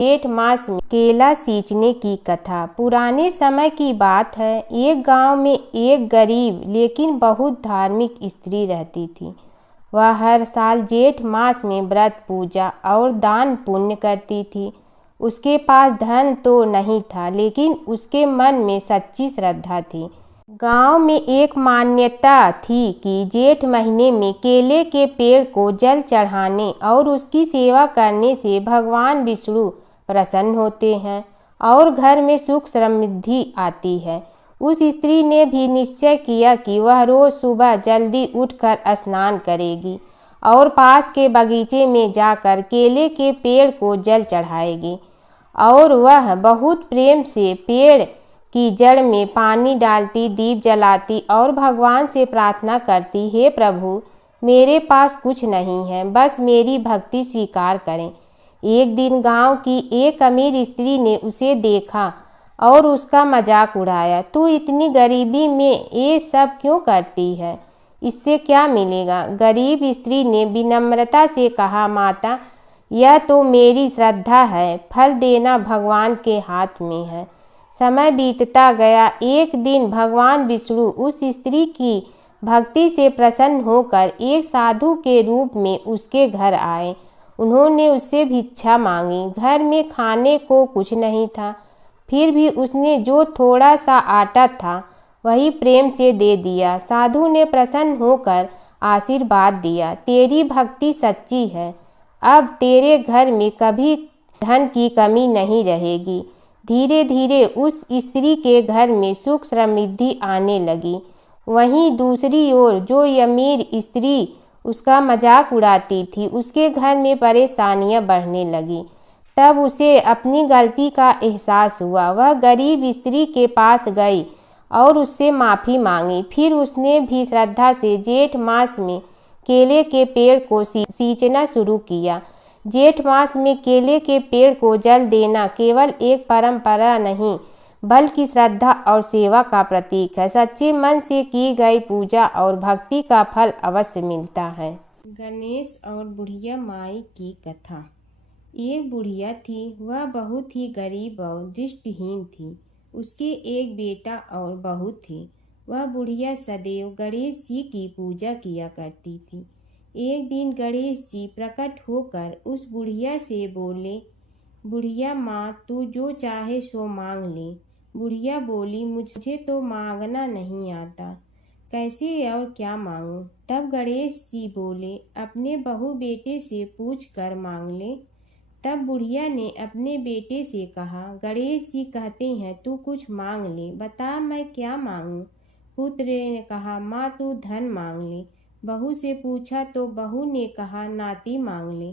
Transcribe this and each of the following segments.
जेठ मास में केला सींचने की कथा। पुराने समय की बात है। एक गांव में एक गरीब लेकिन बहुत धार्मिक स्त्री रहती थी। वह हर साल जेठ मास में व्रत, पूजा और दान पुण्य करती थी। उसके पास धन तो नहीं था, लेकिन उसके मन में सच्ची श्रद्धा थी। गांव में एक मान्यता थी कि जेठ महीने में केले के पेड़ को जल चढ़ाने और उसकी सेवा करने से भगवान विष्णु प्रसन्न होते हैं और घर में सुख समृद्धि आती है। उस स्त्री ने भी निश्चय किया कि वह रोज सुबह जल्दी उठकर स्नान करेगी और पास के बगीचे में जाकर केले के पेड़ को जल चढ़ाएगी और वह बहुत प्रेम से पेड़ की जड़ में पानी डालती, दीप जलाती और भगवान से प्रार्थना करती, हे प्रभु, मेरे पास कुछ नहीं है, बस मेरी भक्ति स्वीकार करें। एक दिन गांव की एक अमीर स्त्री ने उसे देखा और उसका मजाक उड़ाया। तू इतनी गरीबी में ये सब क्यों करती है? इससे क्या मिलेगा? गरीब स्त्री ने विनम्रता से कहा, माता, यह तो मेरी श्रद्धा है, फल देना भगवान के हाथ में है। समय बीतता गया। एक दिन भगवान विष्णु उस स्त्री की भक्ति से प्रसन्न होकर एक साधु के रूप में उसके घर आए। उन्होंने उससे भिक्षा मांगी। घर में खाने को कुछ नहीं था, फिर भी उसने जो थोड़ा सा आटा था वही प्रेम से दे दिया। साधु ने प्रसन्न होकर आशीर्वाद दिया, तेरी भक्ति सच्ची है, अब तेरे घर में कभी धन की कमी नहीं रहेगी। धीरे धीरे उस स्त्री के घर में सुख समृद्धि आने लगी। वहीं दूसरी ओर जो अमीर स्त्री उसका मजाक उड़ाती थी, उसके घर में परेशानियां बढ़ने लगी। तब उसे अपनी गलती का एहसास हुआ। वह गरीब स्त्री के पास गई और उससे माफ़ी मांगी। फिर उसने भी श्रद्धा से जेठ मास में केले के पेड़ को सींचना शुरू किया। जेठ मास में केले के पेड़ को जल देना केवल एक परंपरा नहीं, बल्कि श्रद्धा और सेवा का प्रतीक है। सच्चे मन से की गई पूजा और भक्ति का फल अवश्य मिलता है। गणेश और बुढ़िया माई की कथा। एक बुढ़िया थी, वह बहुत ही गरीब और दृष्टिहीन थी। उसके एक बेटा और बहू थी। वह बुढ़िया सदैव गणेश जी की पूजा किया करती थी। एक दिन गणेश जी प्रकट होकर उस बुढ़िया से बोले, बुढ़िया माँ, तू जो चाहे सो मांग ले। बुढ़िया बोली, मुझे तो मांगना नहीं आता, कैसे और क्या मांगूं? तब गणेश जी बोले, अपने बहू बेटे से पूछ कर मांग ले। तब बुढ़िया ने अपने बेटे से कहा, गणेश जी कहते हैं तू कुछ मांग ले, बता मैं क्या मांगूं? पुत्र ने कहा, माँ तू धन मांग ले। बहू से पूछा तो बहू ने कहा, नाती मांग ले।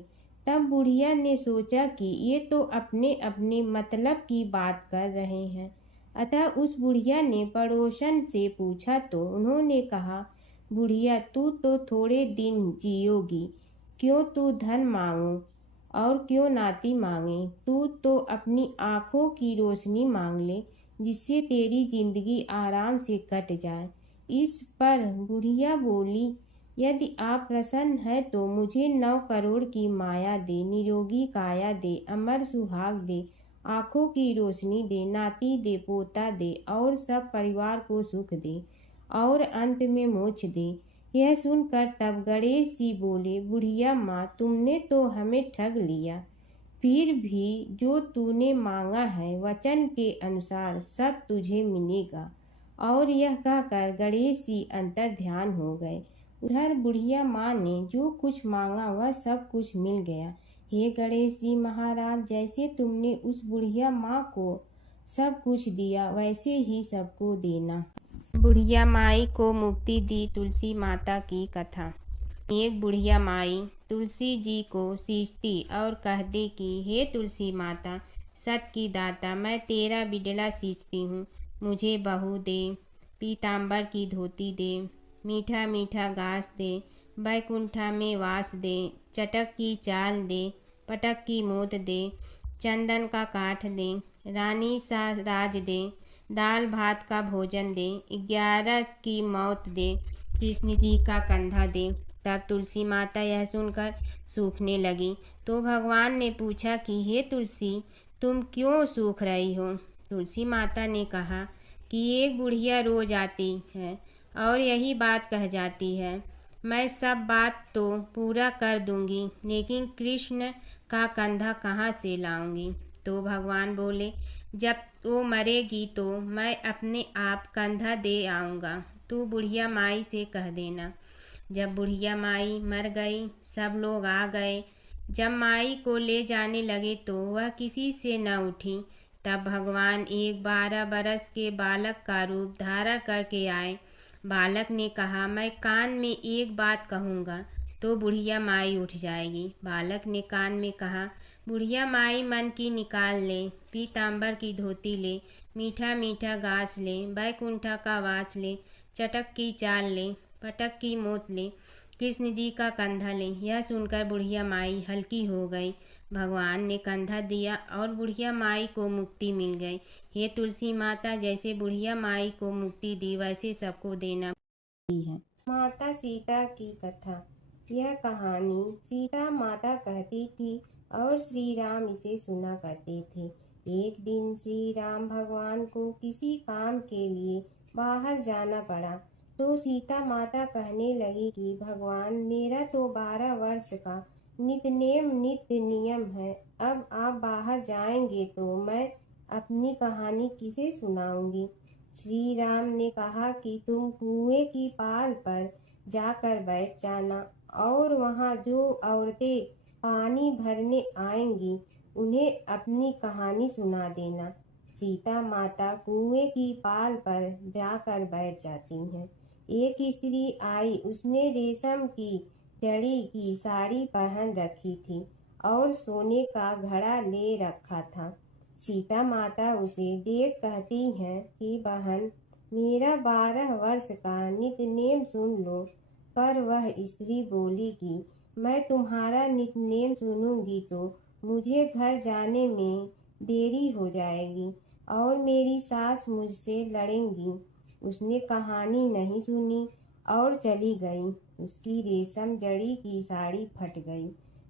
तब बुढ़िया ने सोचा कि ये तो अपने अपने मतलब की बात कर रहे हैं। अतः उस बुढ़िया ने पड़ोसन से पूछा तो उन्होंने कहा, बुढ़िया तू तो थोड़े दिन जियोगी, क्यों तू धन मांगो और क्यों नाती मांगे? तू तो अपनी आँखों की रोशनी मांग ले, जिससे तेरी जिंदगी आराम से कट जाए। इस पर बुढ़िया बोली, यदि आप प्रसन्न है तो मुझे 9 करोड़ की माया दे, निरोगी काया दे, अमर सुहाग दे, आँखों की रोशनी दे, नाती दे, पोता दे और सब परिवार को सुख दे और अंत में मोक्ष दे। यह सुनकर तब गणेश जी बोले, बुढ़िया माँ, तुमने तो हमें ठग लिया। फिर भी जो तूने मांगा है वचन के अनुसार सब तुझे मिलेगा। और यह कहकर गणेश जी अंतर ध्यान हो गए। उधर बुढ़िया माँ ने जो कुछ मांगा वह सब कुछ मिल गया। हे गणेश जी महाराज, जैसे तुमने उस बुढ़िया माँ को सब कुछ दिया वैसे ही सबको देना। बुढ़िया माई को मुक्ति दी। तुलसी माता की कथा। एक बुढ़िया माई तुलसी जी को सींचती और कहती कि हे तुलसी माता, सत की दाता, मैं तेरा बिडला सींचती हूँ, मुझे बहू दे, पीताम्बर की धोती दे, मीठा मीठा घास दे, बैकुंठा में वास दे, चटक की चाल दे, पटक की मोद दे, चंदन का काठ दे, रानी सा राज दे, दाल भात का भोजन दे, 11 की मौत दे, कृष्ण जी का कंधा दे, तब तुलसी माता यह सुनकर सूखने लगी। तो भगवान ने पूछा कि हे तुलसी, तुम क्यों सूख रही हो? तुलसी माता ने कहा कि एक बुढ़िया रोज आती है और यही बात कह जाती है, मैं सब बात तो पूरा कर दूंगी, लेकिन कृष्ण का कंधा कहाँ से लाऊंगी? तो भगवान बोले, जब वो मरेगी तो मैं अपने आप कंधा दे आऊँगा, तू बुढ़िया माई से कह देना। जब बुढ़िया माई मर गई, सब लोग आ गए। जब माई को ले जाने लगे तो वह किसी से न उठी। तब भगवान एक 12 बरस के बालक का रूप धारण करके आए। बालक ने कहा, मैं कान में एक बात कहूँगा तो बुढ़िया माई उठ जाएगी। बालक ने कान में कहा, बुढ़िया माई मन की निकाल ले, पीताम्बर की धोती ले, मीठा मीठा घास ले, बैकुंठा का वास ले, चटक की चाल ले, पटक की मोत ले, कृष्ण जी का कंधा ले। यह सुनकर बुढ़िया माई हल्की हो गई। भगवान ने कंधा दिया और बुढ़िया माई को मुक्ति मिल गई। हे तुलसी माता, जैसे बुढ़िया माई को मुक्ति दी वैसे सबको देना है। माता सीता की कथा। यह कहानी सीता माता कहती थी और श्री राम इसे सुना करते थे। एक दिन श्री राम भगवान को किसी काम के लिए बाहर जाना पड़ा, तो सीता माता कहने लगी कि भगवान, मेरा तो 12 वर्ष का नित्य नियम है, अब आप बाहर जाएंगे तो मैं अपनी कहानी किसे सुनाऊंगी? श्री राम ने कहा कि तुम कुएं की पाल पर जाकर बैठ जाना और वहां जो औरतें पानी भरने आएंगी उन्हें अपनी कहानी सुना देना। सीता माता कुएं की पाल पर जाकर बैठ जाती हैं। एक स्त्री आई, उसने रेशम की जड़ी की साड़ी पहन रखी थी और सोने का घड़ा ले रखा था। सीता माता उसे देख कहती हैं कि बहन, मेरा 12 वर्ष का नित्य नेम सुन लो। पर वह स्त्री बोली कि मैं तुम्हारा नित्य नेम सुनूंगी तो मुझे घर जाने में देरी हो जाएगी और मेरी सास मुझसे लड़ेंगी। उसने कहानी नहीं सुनी और चली गई। उसकी रेशम जड़ी की साड़ी फट गई,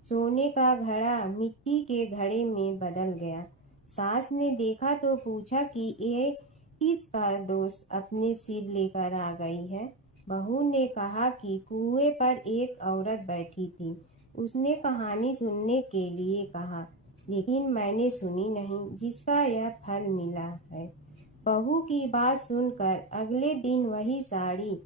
सोने का घड़ा मिट्टी के घड़े में बदल गया। सास ने देखा तो पूछा कि ये किसका दोष अपने सिर लेकर आ गई है? बहू ने कहा कि कुएं पर एक औरत बैठी थी, उसने कहानी सुनने के लिए कहा, लेकिन मैंने सुनी नहीं, जिसका यह फल मिला है। बहू की बात सुनकर अगले दिन वही साड़ी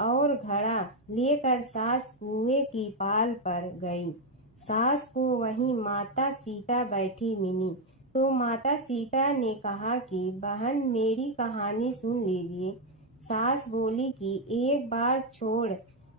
और घड़ा लेकर सास कुएं की पाल पर गई। सास को वहीं माता सीता बैठी मिली, तो माता सीता ने कहा कि बहन, मेरी कहानी सुन लीजिए। सास बोली कि एक बार छोड़,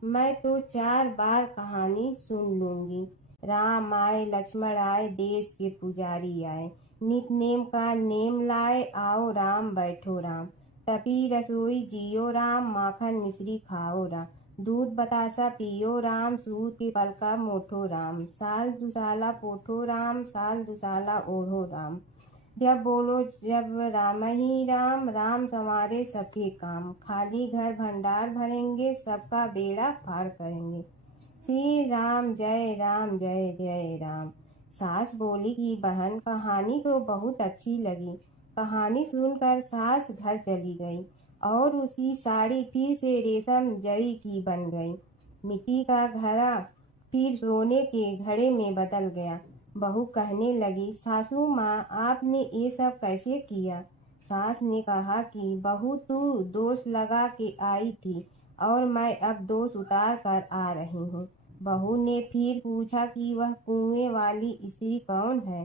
मैं तो 4 बार कहानी सुन लूंगी। राम आए, लक्ष्मण आए, देश के पुजारी आए, नित नेम का नेम लाए, आओ राम बैठो राम, तपी रसोई जियो राम, माखन मिश्री खाओ राम, दूध बतासा पियो राम, सूत के पलका मोठो राम, साल दुसाला पोठो राम, साल दुसाला ओढ़ो राम, जब बोलो जब राम ही राम, राम संवारे सबके काम, खाली घर भंडार भरेंगे, सबका बेड़ा पार करेंगे, श्री राम जय राम जय जय राम। सास बोली कि बहन, कहानी तो बहुत अच्छी लगी। कहानी सुनकर सास घर चली गई और उसकी साड़ी फिर से रेशम जड़ी की बन गई। मिट्टी का घड़ा फिर सोने के घड़े में बदल गया। बहू कहने लगी, सासू माँ, आपने ये सब कैसे किया? सास ने कहा कि बहू, तू दोष लगा के आई थी और मैं अब दोष उतार कर आ रही हूँ। बहू ने फिर पूछा कि वह कुएं वाली स्त्री कौन है?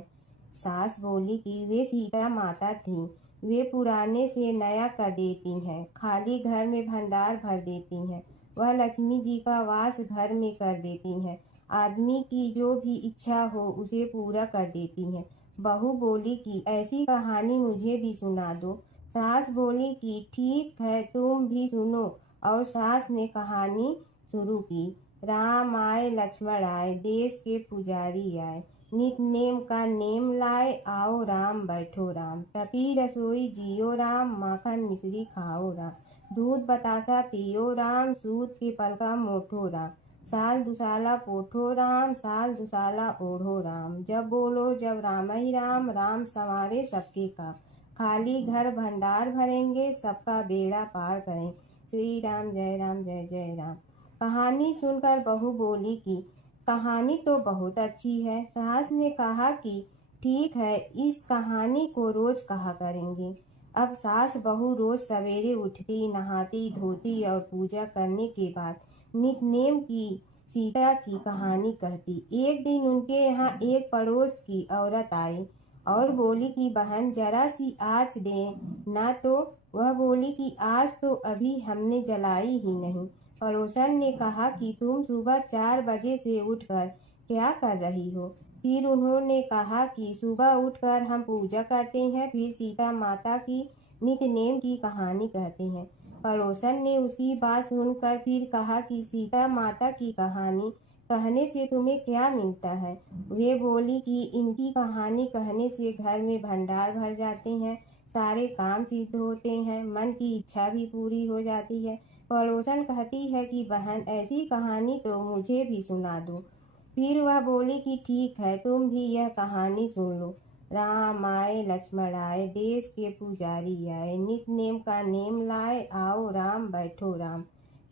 सास बोली कि वे सीता माता थी। वे पुराने से नया कर देती हैं, खाली घर में भंडार भर देती हैं, वह लक्ष्मी जी का वास घर में कर देती हैं, आदमी की जो भी इच्छा हो उसे पूरा कर देती हैं। बहू बोली कि ऐसी कहानी मुझे भी सुना दो। सास बोली कि ठीक है, तुम भी सुनो। और सास ने कहानी शुरू की। राम आए, लक्ष्मण आए, देश के पुजारी आए, नित नेम का नेम लाए, आओ राम बैठो राम, तपी रसोई जियो राम, माखन मिश्री खाओ राम, दूध बतासा पियो राम, सूत के पलका मोठो राम, साल दुसाला पोठो राम, साल दुसाला ओढ़ो राम। जब बोलो जब राम ही राम, राम संवारे सबके काम। खाली घर भंडार भरेंगे, सबका बेड़ा पार करें। श्री राम जय जय राम। कहानी सुनकर बहू बोली कि कहानी तो बहुत अच्छी है। सास ने कहा कि ठीक है, इस कहानी को रोज कहा करेंगे। अब सास बहू रोज सवेरे उठती, नहाती धोती और पूजा करने के बाद नित्य-नेम की सीता की कहानी कहती। एक दिन उनके यहाँ एक पड़ोस की औरत आई और बोली कि बहन जरा सी आँच दे ना। तो वह बोली कि आज तो अभी हमने जलाई ही नहीं। पड़ोसन ने कहा कि तुम सुबह 4 बजे से उठकर क्या कर रही हो? फिर उन्होंने कहा कि सुबह उठकर हम पूजा करते हैं, फिर सीता माता की नित्य-नेम की कहानी कहते हैं। पड़ोसन ने उसकी बात सुनकर फिर कहा कि सीता माता की कहानी कहने से तुम्हें क्या मिलता है? वे बोली कि इनकी कहानी कहने से घर में भंडार भर जाते हैं, सारे काम सिद्ध होते हैं, मन की इच्छा भी पूरी हो जाती है। पड़ोसन कहती है कि बहन ऐसी कहानी तो मुझे भी सुना दो। फिर वह बोली कि ठीक है, तुम भी यह कहानी सुन लो। राम आए लक्ष्मण आए, देश के पुजारी आए, नित नेम का नेम लाए, आओ राम बैठो राम।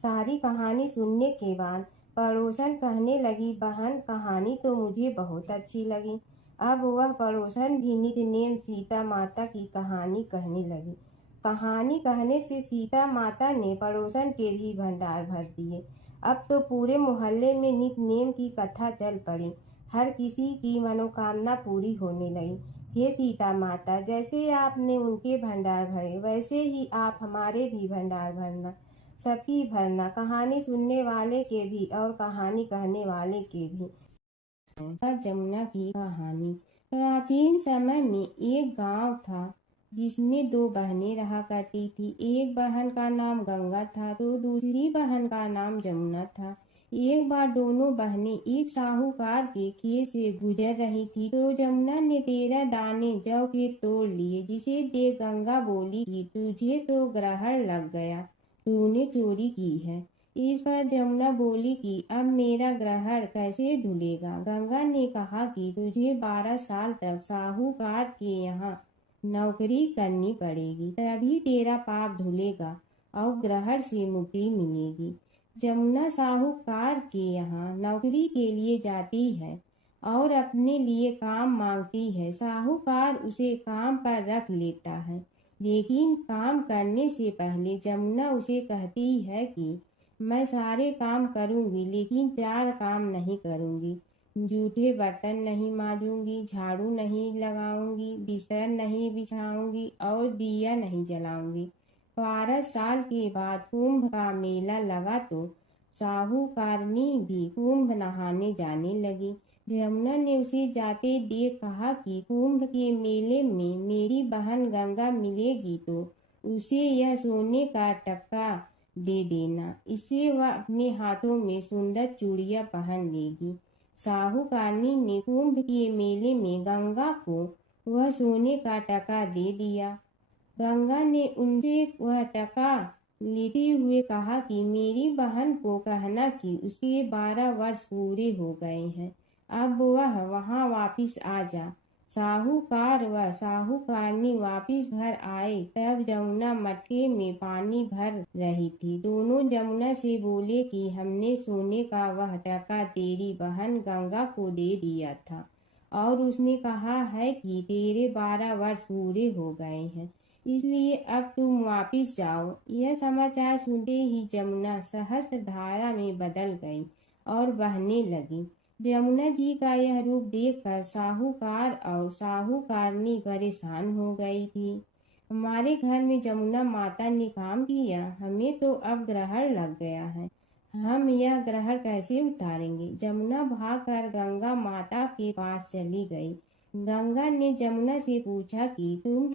सारी कहानी सुनने के बाद पड़ोसन कहने लगी बहन कहानी तो मुझे बहुत अच्छी लगी। अब वह पड़ोसन भी नित्य नेम सीता माता की कहानी कहने लगी। कहानी कहने से सीता माता ने पड़ोसन के भी भंडार भर दिए। अब तो पूरे मोहल्ले में नित्य नेम की कथा चल पड़ी। हर किसी की मनोकामना पूरी होने लगी। हे सीता माता, जैसे आपने उनके भंडार भरे वैसे ही आप हमारे भी भंडार भरना, सबकी भरना, कहानी सुनने वाले के भी और कहानी कहने वाले के भी। जमुना की कहानी। प्राचीन समय में एक गांव था जिसमें 2 बहनें रहा करती थी। एक बहन का नाम गंगा था तो दूसरी बहन का नाम जमुना था। एक बार दोनों बहनें एक साहूकार के खेत से गुजर रही थी तो जमुना ने 13 दाने जौ के तोड़ लिए, जिसे देख गंगा बोली कि तुझे तो ग्रहण लग गया, तूने चोरी की है। इस पर जमुना बोली कि अब मेरा ग्रहण कैसे धुलेगा। गंगा ने कहा कि तुझे 12 साल तक साहूकार के यहाँ नौकरी करनी पड़ेगी, तभी तेरा पाप धुलेगा और ग्रहण से मुक्ति मिलेगी। जमुना साहूकार के यहाँ नौकरी के लिए जाती है और अपने लिए काम मांगती है। साहूकार उसे काम पर रख लेता है, लेकिन काम करने से पहले जमुना उसे कहती है कि मैं सारे काम करूंगी लेकिन 4 काम नहीं करूंगी। जूठे बर्तन नहीं मांजूंगी, झाड़ू नहीं लगाऊंगी, बिस्तर नहीं बिछाऊंगी और दिया नहीं जलाऊंगी। 12 साल के बाद कुंभ का मेला लगा तो साहूकारनी भी कुंभ नहाने जाने लगी। जमुना ने उसे जाते देख कहा कि कुंभ के मेले में मेरी बहन गंगा मिलेगी तो उसे यह सोने का टक्का दे देना, इससे वह अपने हाथों में सुंदर चूड़ियां पहन लेगी। साहूकारनी ने कुंभ के मेले में गंगा को वह सोने का टका दे दिया। गंगा ने उनसे वह टका लेते हुए कहा कि मेरी बहन को कहना कि उसके 12 वर्ष पूरे हो गए हैं, अब वह वहां वापिस आ जा। साहूकार व साहूकारनी वापिस घर आए तब जमुना मटके में पानी भर रही थी। दोनों जमुना से बोले कि हमने सोने का वह टका तेरी बहन गंगा को दे दिया था और उसने कहा है कि तेरे 12 वर्ष पूरे हो गए हैं, इसलिए अब तुम वापिस जाओ। यह समाचार सुनते ही जमुना सहस्त्र धारा में बदल गई और बहने लगी। जमुना जी का यह रूप देखकर साहूकार और साहूकारनी परेशान हो गई थी। हमारे घर में जमुना माता ने काम किया, हमें तो अब ग्रहण लग गया है, हम यह ग्रहण कैसे उतारेंगे। जमुना भागकर गंगा माता के पास चली गई। गंगा ने जमुना से पूछा कि तुम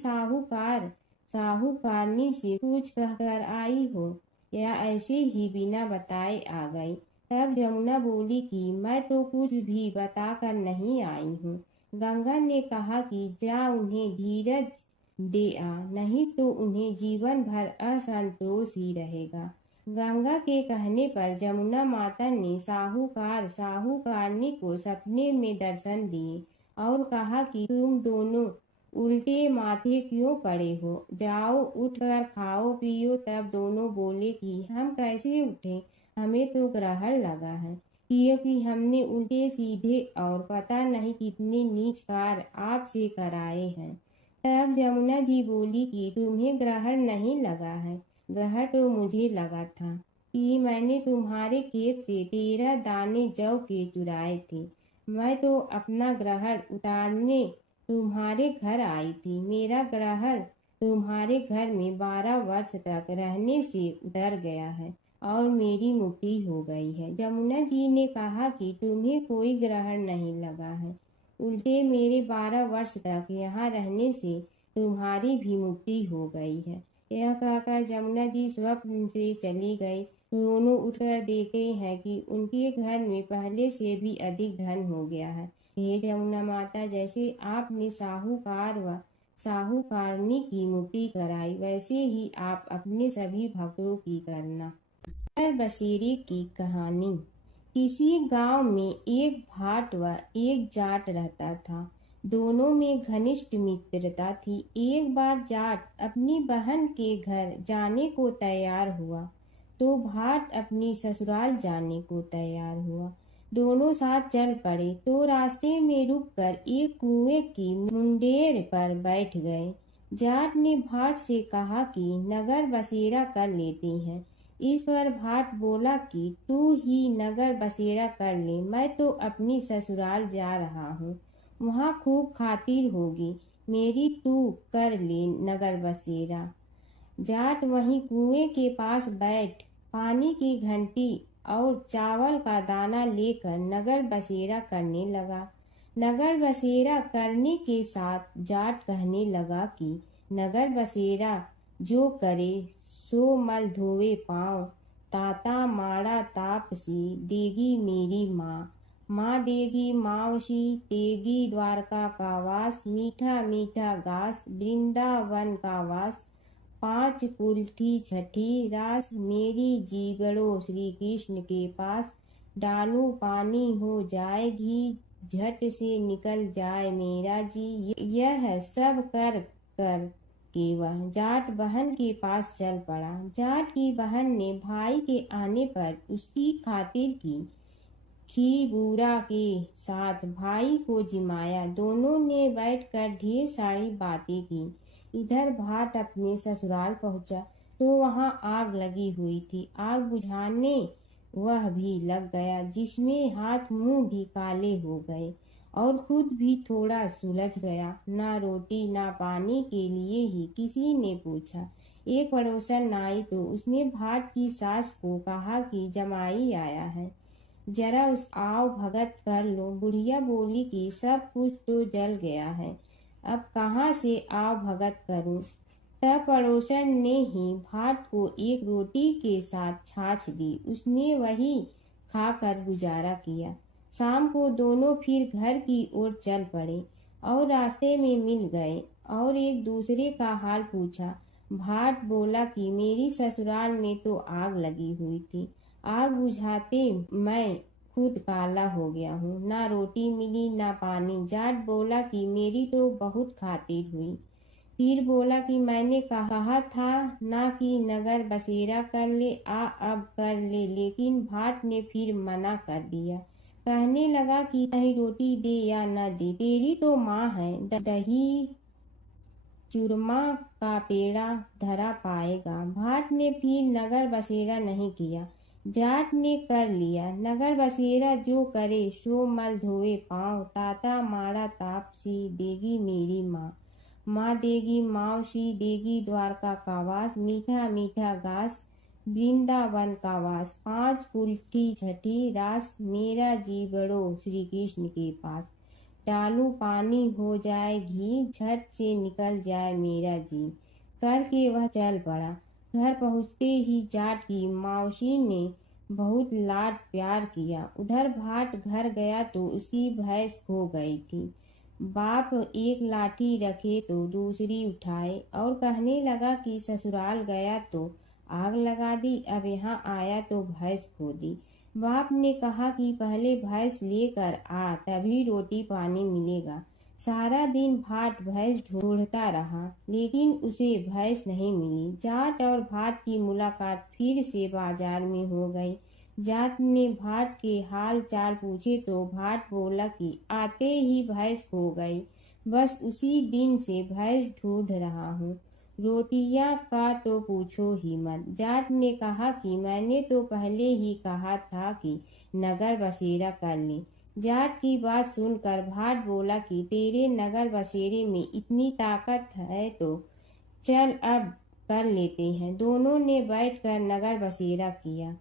साहूकारनी से कुछ कहकर आई हो या ऐसे ही बिना बताए आ गई। तब जमुना बोली कि मैं तो कुछ भी बताकर नहीं आई हूँ। गंगा ने कहा कि जा उन्हें धीरज दे आ, नहीं तो उन्हें जीवन भर असंतोष ही रहेगा। गंगा के कहने पर जमुना माता ने साहूकारनी को सपने में दर्शन दिए और कहा कि तुम दोनों उल्टे माथे क्यों पड़े हो, जाओ उठकर खाओ पियो। तब दोनों बोले कि हम कैसे उठे, हमें तो ग्रहण लगा है, क्योंकि हमने उल्टे सीधे और पता नहीं कितने नीच कार्य आपसे कराए हैं। तब जमुना जी बोली कि तुम्हें ग्रहण नहीं लगा है, ग्रहण तो मुझे लगा था कि मैंने तुम्हारे खेत से 13 दाने जौ के चुराए थे। मैं तो अपना ग्रहण उतारने तुम्हारे घर आई थी। मेरा ग्रहण तुम्हारे घर में 12 वर्ष तक रहने से उतर गया है और मेरी मुक्ति हो गई है। जमुना जी ने कहा कि तुम्हें कोई ग्रहण नहीं लगा है, उल्टे मेरे 12 वर्ष तक यहाँ रहने से तुम्हारी भी मुक्ति हो गई है। यह कहकर जमुना जी स्वप्न से चली गई। दोनों उठकर देखते हैं कि उनके घर में पहले से भी अधिक धन हो गया है। हे जमुना माता, जैसे आपने साहूकार व साहूकारनी की मुक्ति कराई, वैसे ही आप अपने सभी भक्तों की करना। नगर बसेरे की कहानी। किसी गांव में एक भाट व एक जाट रहता था। दोनों में घनिष्ठ मित्रता थी। एक बार जाट अपनी बहन के घर जाने को तैयार हुआ तो भाट अपनी ससुराल जाने को तैयार हुआ। दोनों साथ चल पड़े तो रास्ते में रुककर एक कुएं की मुंडेर पर बैठ गए। जाट ने भाट से कहा कि नगर बसेरा कर लेते हैं। इस पर भाट बोला कि तू ही नगर बसेरा कर ले, मैं तो अपनी ससुराल जा रहा हूँ, वहाँ खूब खातिर होगी मेरी, तू कर ले नगर बसेरा। जाट वहीं कुएं के पास बैठ पानी की घंटी और चावल का दाना लेकर नगर बसेरा करने लगा। नगर बसेरा करने के साथ जाट कहने लगा कि नगर बसेरा जो करे सो मल धोवे पाँव, ताता माड़ा तापसी देगी मेरी माँ, माँ देगी मावशी तेगी द्वारका का वास, मीठा मीठा घास वृंदावन का वास, 5 कुल्थी छठी रास मेरी जीवड़ो श्री कृष्ण के पास, डालू पानी हो जाए घी झट से निकल जाए मेरा जी। यह सब कर कर के वह जाट बहन के पास चल पड़ा। जाट की बहन ने भाई के आने पर उसकी खातिर की खी बूरा के साथ भाई को जिमाया। दोनों ने बैठकर ढेर सारी बातें की। इधर भाट अपने ससुराल पहुंचा तो वहां आग लगी हुई थी। आग बुझाने वह भी लग गया, जिसमें हाथ मुंह भी काले हो गए और खुद भी थोड़ा सुलझ गया। ना रोटी ना पानी के लिए ही किसी ने पूछा। एक पड़ोसन आई तो उसने भाट की सास को कहा कि जमाई आया है, जरा उस आओ भगत कर लो। बुढ़िया बोली कि सब कुछ तो जल गया है, अब कहाँ से आओ भगत करूं। तब पड़ोसन ने ही भाट को एक रोटी के साथ छाछ दी। उसने वही खाकर गुजारा किया। शाम को दोनों फिर घर की ओर चल पड़े और रास्ते में मिल गए और एक दूसरे का हाल पूछा। भाट बोला कि मेरी ससुराल में तो आग लगी हुई थी, आग बुझाते मैं खुद काला हो गया हूँ, ना रोटी मिली ना पानी। जाट बोला कि मेरी तो बहुत खातिर हुई। फिर बोला कि मैंने कहा था ना कि नगर बसेरा कर ले, अब कर ले, लेकिन भाट ने फिर मना कर दिया। कहने लगा कि चाहे रोटी दे या न दे, तेरी तो माँ है, दही चूरमा का पेड़ा धरा पाएगा। भाट ने फिर नगर बसेरा नहीं किया, जाट ने कर लिया। नगर बसेरा जो करे सो मल धोए पाँव, ताता माड़ा तापसी देगी मेरी माँ, माँ देगी मावशी देगी द्वारका का वास, मीठा मीठा घास वृंदावन का वास, 5 कुल्थी छठी रास मेरा जीवड़ो श्री कृष्ण के पास, डालू पानी हो जाए घी झट से निकल जाए मेरा जी। करके वह चल पड़ा। घर पहुँचते ही जाट की मावशी ने बहुत लाड प्यार किया। उधर भाट घर गया तो उसकी भैंस खो गई थी। बाप एक लाठी रखे तो दूसरी उठाए और कहने लगा कि ससुराल गया तो आग लगा दी, अब यहाँ आया तो भैंस खो दी। बाप ने कहा कि पहले भैंस लेकर आ, तभी रोटी पानी मिलेगा। सारा दिन भाट भैंस ढूंढता रहा, लेकिन उसे भैंस नहीं मिली। जाट और भाट की मुलाकात फिर से बाजार में हो गई। जाट ने भाट के हाल चाल पूछे तो भाट बोला कि आते ही भैंस खो गई, बस उसी दिन से भैंस ढूंढ रहा हूँ। रोटियां का तो पूछो ही मत। जाट ने कहा कि मैंने तो पहले ही कहा था कि नगर बसेरा कर ले। जाट की बात सुनकर भाट बोला कि तेरे नगर बसेरे में इतनी ताकत है तो चल अब कर लेते हैं। दोनों ने बैठकर नगर बसेरा किया।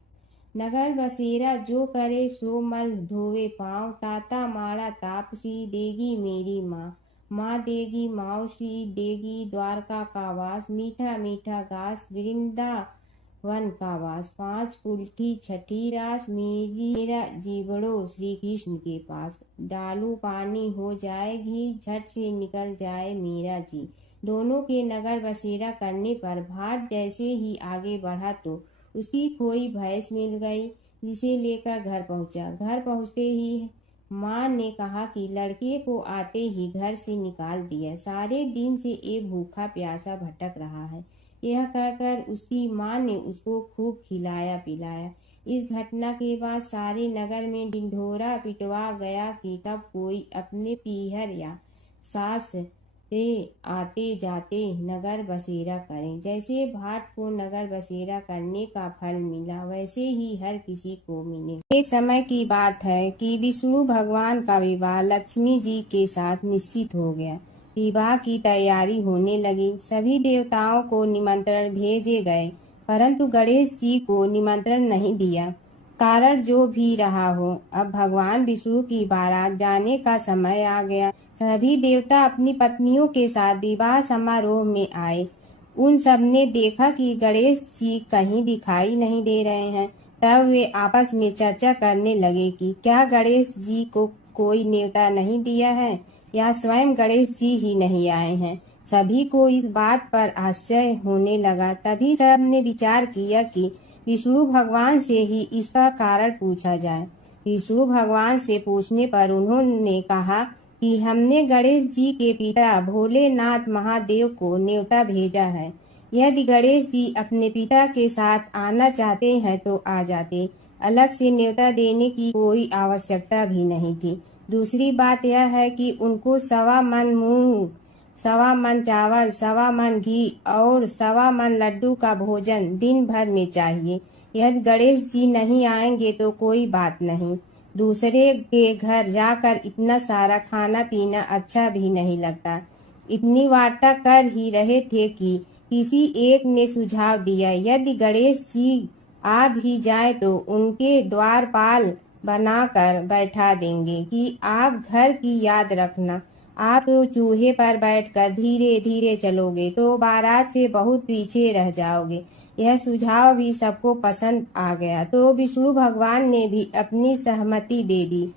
नगर बसेरा जो करे सो मल धोवे पाँव, ताता माड़ा तापसी देगी मेरी माँ। माँ देगी मौसी देगी द्वारका का वास, मीठा मीठा घास वृंदावन का वास। पाँच कुल की छठी रास मेरा जीवड़ो श्री कृष्ण के पास। डालू पानी हो जाए घी, झट से निकल जाए मेरा जी। दोनों के नगर बसेरा करने पर भाट जैसे ही आगे बढ़ा तो उसकी खोई भैंस मिल गई, जिसे लेकर घर पहुंचा। घर पहुंचते ही माँ ने कहा कि लड़के को आते ही घर से निकाल दिया, सारे दिन से ये भूखा प्यासा भटक रहा है। यह कहकर उसकी माँ ने उसको खूब खिलाया पिलाया। इस घटना के बाद सारे नगर में ढिंढोरा पिटवा गया कि कब कोई अपने पीहर या सास से आते जाते नगर बसेरा करें। जैसे भाट को नगर बसेरा करने का फल मिला, वैसे ही हर किसी को मिले। एक समय की बात है कि विष्णु भगवान का विवाह लक्ष्मी जी के साथ निश्चित हो गया। विवाह की तैयारी होने लगी। सभी देवताओं को निमंत्रण भेजे गए, परंतु गणेश जी को निमंत्रण नहीं दिया। कारण जो भी रहा हो, अब भगवान विष्णु की बारात जाने का समय आ गया। सभी देवता अपनी पत्नियों के साथ विवाह समारोह में आए। उन सब ने देखा कि गणेश जी कहीं दिखाई नहीं दे रहे हैं। तब वे आपस में चर्चा करने लगे कि क्या गणेश जी को कोई न्योता नहीं दिया है या स्वयं गणेश जी ही नहीं आए हैं। सभी को इस बात पर आश्चर्य होने लगा। तभी सब ने विचार किया कि विष्णु भगवान से ही इसका कारण पूछा जाए। विष्णु भगवान से पूछने पर उन्होंने कहा कि हमने गणेश जी के पिता भोलेनाथ महादेव को न्योता भेजा है। यदि गणेश जी अपने पिता के साथ आना चाहते हैं तो आ जाते, अलग से न्योता देने की कोई आवश्यकता भी नहीं थी। दूसरी बात यह है कि उनको 1.25 मन मूंग, 1.25 मन चावल, 1.25 मन घी और 1.25 मन लड्डू का भोजन दिन भर में चाहिए। यदि गणेश जी नहीं आएंगे तो कोई बात नहीं, दूसरे के घर जाकर इतना सारा खाना पीना अच्छा भी नहीं लगता। इतनी वार्ता कर ही रहे थे कि किसी एक ने सुझाव दिया, यदि गणेश जी आ भी जाए तो उनके द्वारपाल बनाकर बैठा देंगे कि आप घर की याद रखना। आप तो चूहे पर बैठकर धीरे धीरे चलोगे तो बारात से बहुत पीछे रह जाओगे। यह सुझाव भी सबको पसंद आ गया तो विष्णु भगवान ने भी अपनी सहमति दे दी।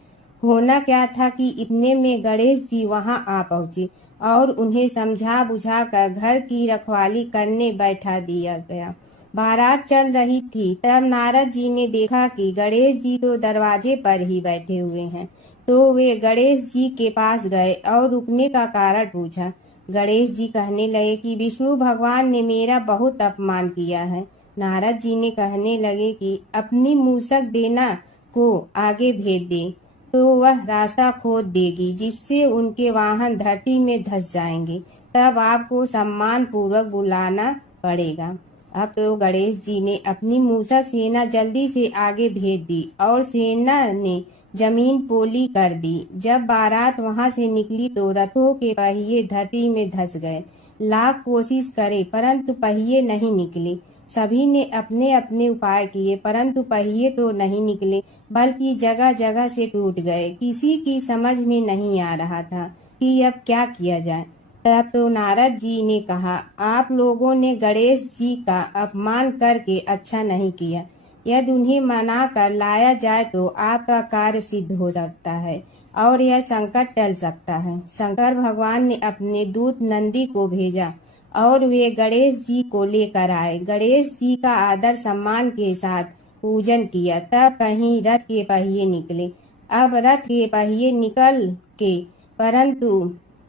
होना क्या था कि इतने में गणेश जी वहां आ पहुंचे और उन्हें समझा बुझा कर घर की रखवाली करने बैठा दिया गया। बारात चल रही थी, तब नारद जी ने देखा कि गणेश जी तो दरवाजे पर ही बैठे हुए हैं, तो वे गणेश जी के पास गए और रुकने का कारण पूछा। गणेश जी कहने लगे कि विष्णु भगवान ने मेरा बहुत अपमान किया है। नारद जी ने कहने लगे कि अपनी मूसक देना को आगे भेज दे तो वह रास्ता खोद देगी, जिससे उनके वाहन धरती में धंस जाएंगे। तब आपको सम्मान पूर्वक बुलाना पड़ेगा। अब तो गणेश जी ने अपनी मूसक सेना जल्दी से आगे भेज दी और सेना ने जमीन पोली कर दी। जब बारात वहां से निकली तो रथों के पहिए धरती में धंस गए। लाख कोशिश करे परंतु पहिए नहीं निकले। सभी ने अपने अपने उपाय किए परंतु पहिए तो नहीं निकले, बल्कि जगह जगह से टूट गए। किसी की समझ में नहीं आ रहा था कि अब क्या किया जाए। तब तो नारद जी ने कहा, आप लोगों ने गणेश जी का अपमान करके अच्छा नहीं किया। यदि उन्हें मना कर लाया जाए तो आपका कार्य सिद्ध हो सकता है और यह संकट टल सकता है। शंकर भगवान ने अपने दूत नंदी को भेजा और वे गणेश जी को लेकर आए। गणेश जी का आदर सम्मान के साथ पूजन किया। तब कहीं रथ के पहिए निकले। अब रथ के पहिए निकल के परंतु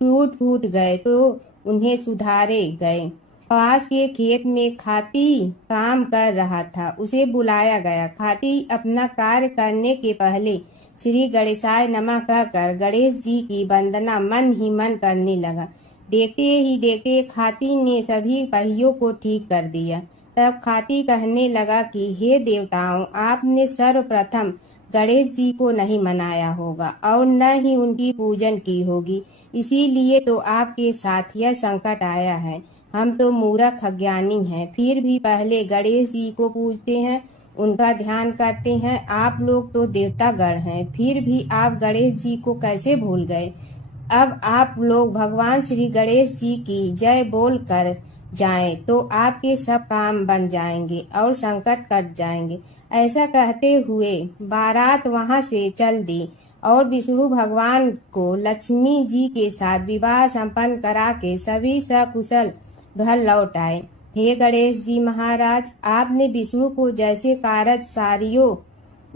टूट फूट गए तो उन्हें सुधारे गए। पास के खेत में खाती काम कर रहा था, उसे बुलाया गया। खाती अपना कार्य करने के पहले श्री गणेशाय नमः कहकर गणेश जी की वंदना मन ही मन करने लगा। देखते ही देखते खाती ने सभी पहियों को ठीक कर दिया। तब खाती कहने लगा कि हे देवताओं, आपने सर्वप्रथम गणेश जी को नहीं मनाया होगा और न ही उनकी पूजन की होगी, इसीलिए तो आपके साथ यह संकट आया है। हम तो मूर्ख अज्ञानी हैं, फिर भी पहले गणेश जी को पूजते हैं, उनका ध्यान करते हैं। आप लोग तो देवतागण हैं, फिर भी आप गणेश जी को कैसे भूल गए? अब आप लोग भगवान श्री गणेश जी की जय बोल कर जाएं तो आपके सब काम बन जाएंगे और संकट कट जाएंगे। ऐसा कहते हुए बारात वहां से चल दी और विष्णु भगवान को लक्ष्मी जी के साथ विवाह संपन्न करा के सभी सकुशल घर लौट आए। हे गणेश जी महाराज, आपने विष्णु को जैसे कारज सारियो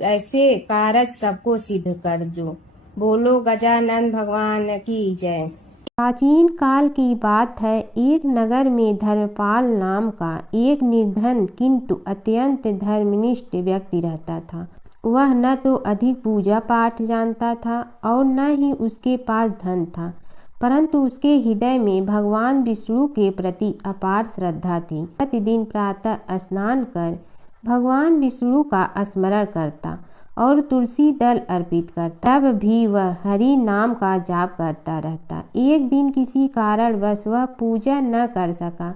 ऐसे कारज सबको सिद्ध कर जो। बोलो गजानन भगवान की जय। प्राचीन काल की बात है। एक नगर में धर्मपाल नाम का एक निर्धन किंतु अत्यंत धर्मनिष्ठ व्यक्ति रहता था। वह न तो अधिक पूजा पाठ जानता था और न ही उसके पास धन था, परंतु उसके हृदय में भगवान विष्णु के प्रति अपार श्रद्धा थी। प्रतिदिन प्रातः स्नान कर भगवान विष्णु का स्मरण करता और तुलसी दल अर्पित करता। तब भी वह हरि नाम का जाप करता रहता। एक दिन किसी कारणवश वह पूजा न कर सका।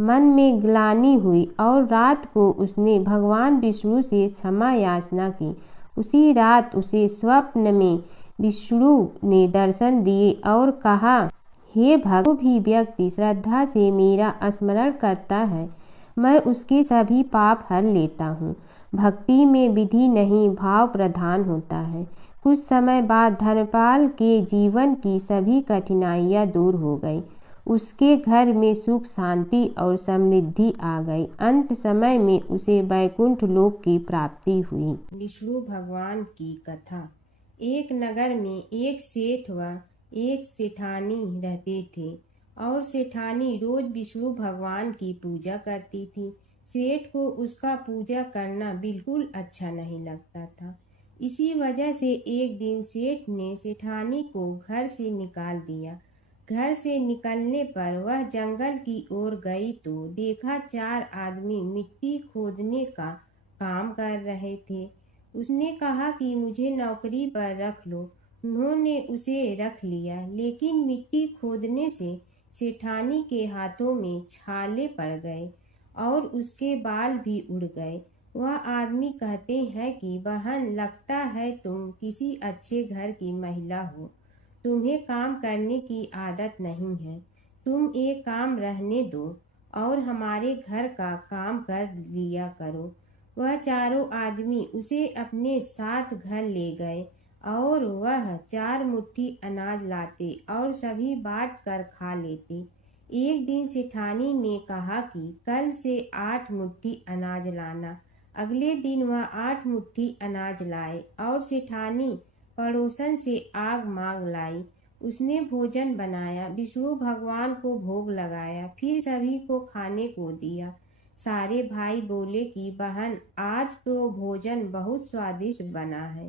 मन में ग्लानि हुई और रात को उसने भगवान विष्णु से क्षमा याचना की। उसी रात उसे स्वप्न में विष्णु ने दर्शन दिए और कहा, हे भक्त, जो भी व्यक्ति श्रद्धा से मेरा स्मरण करता है, मैं उसके सभी पाप हर लेता हूँ। भक्ति में विधि नहीं, भाव प्रधान होता है। कुछ समय बाद धर्मपाल के जीवन की सभी कठिनाइयाँ दूर हो गई। उसके घर में सुख शांति और समृद्धि आ गई। अंत समय में उसे वैकुंठ लोक की प्राप्ति हुई। विष्णु भगवान की कथा। एक नगर में एक सेठ व एक सेठानी रहते थे और सेठानी रोज विष्णु भगवान की पूजा करती थी। सेठ को उसका पूजा करना बिल्कुल अच्छा नहीं लगता था। इसी वजह से एक दिन सेठ ने सेठानी को घर से निकाल दिया। घर से निकलने पर वह जंगल की ओर गई तो देखा 4 आदमी मिट्टी खोदने का काम कर रहे थे। उसने कहा कि मुझे नौकरी पर रख लो। उन्होंने उसे रख लिया, लेकिन मिट्टी खोदने से सेठानी के हाथों में छाले पड़ गए और उसके बाल भी उड़ गए। वह आदमी कहते हैं कि बहन, लगता है तुम किसी अच्छे घर की महिला हो, तुम्हें काम करने की आदत नहीं है। तुम एक काम रहने दो और हमारे घर का काम कर लिया करो। वह चारों आदमी उसे अपने साथ घर ले गए और वह 4 मुट्ठी अनाज लाते और सभी बांट कर खा लेते। एक दिन सेठानी ने कहा कि कल से 8 मुट्ठी अनाज लाना। अगले दिन वह 8 मुट्ठी अनाज लाए और सेठानी पड़ोसन से आग मांग लाई। उसने भोजन बनाया, विष्णु भगवान को भोग लगाया, फिर सभी को खाने को दिया। सारे भाई बोले कि बहन, आज तो भोजन बहुत स्वादिष्ट बना है।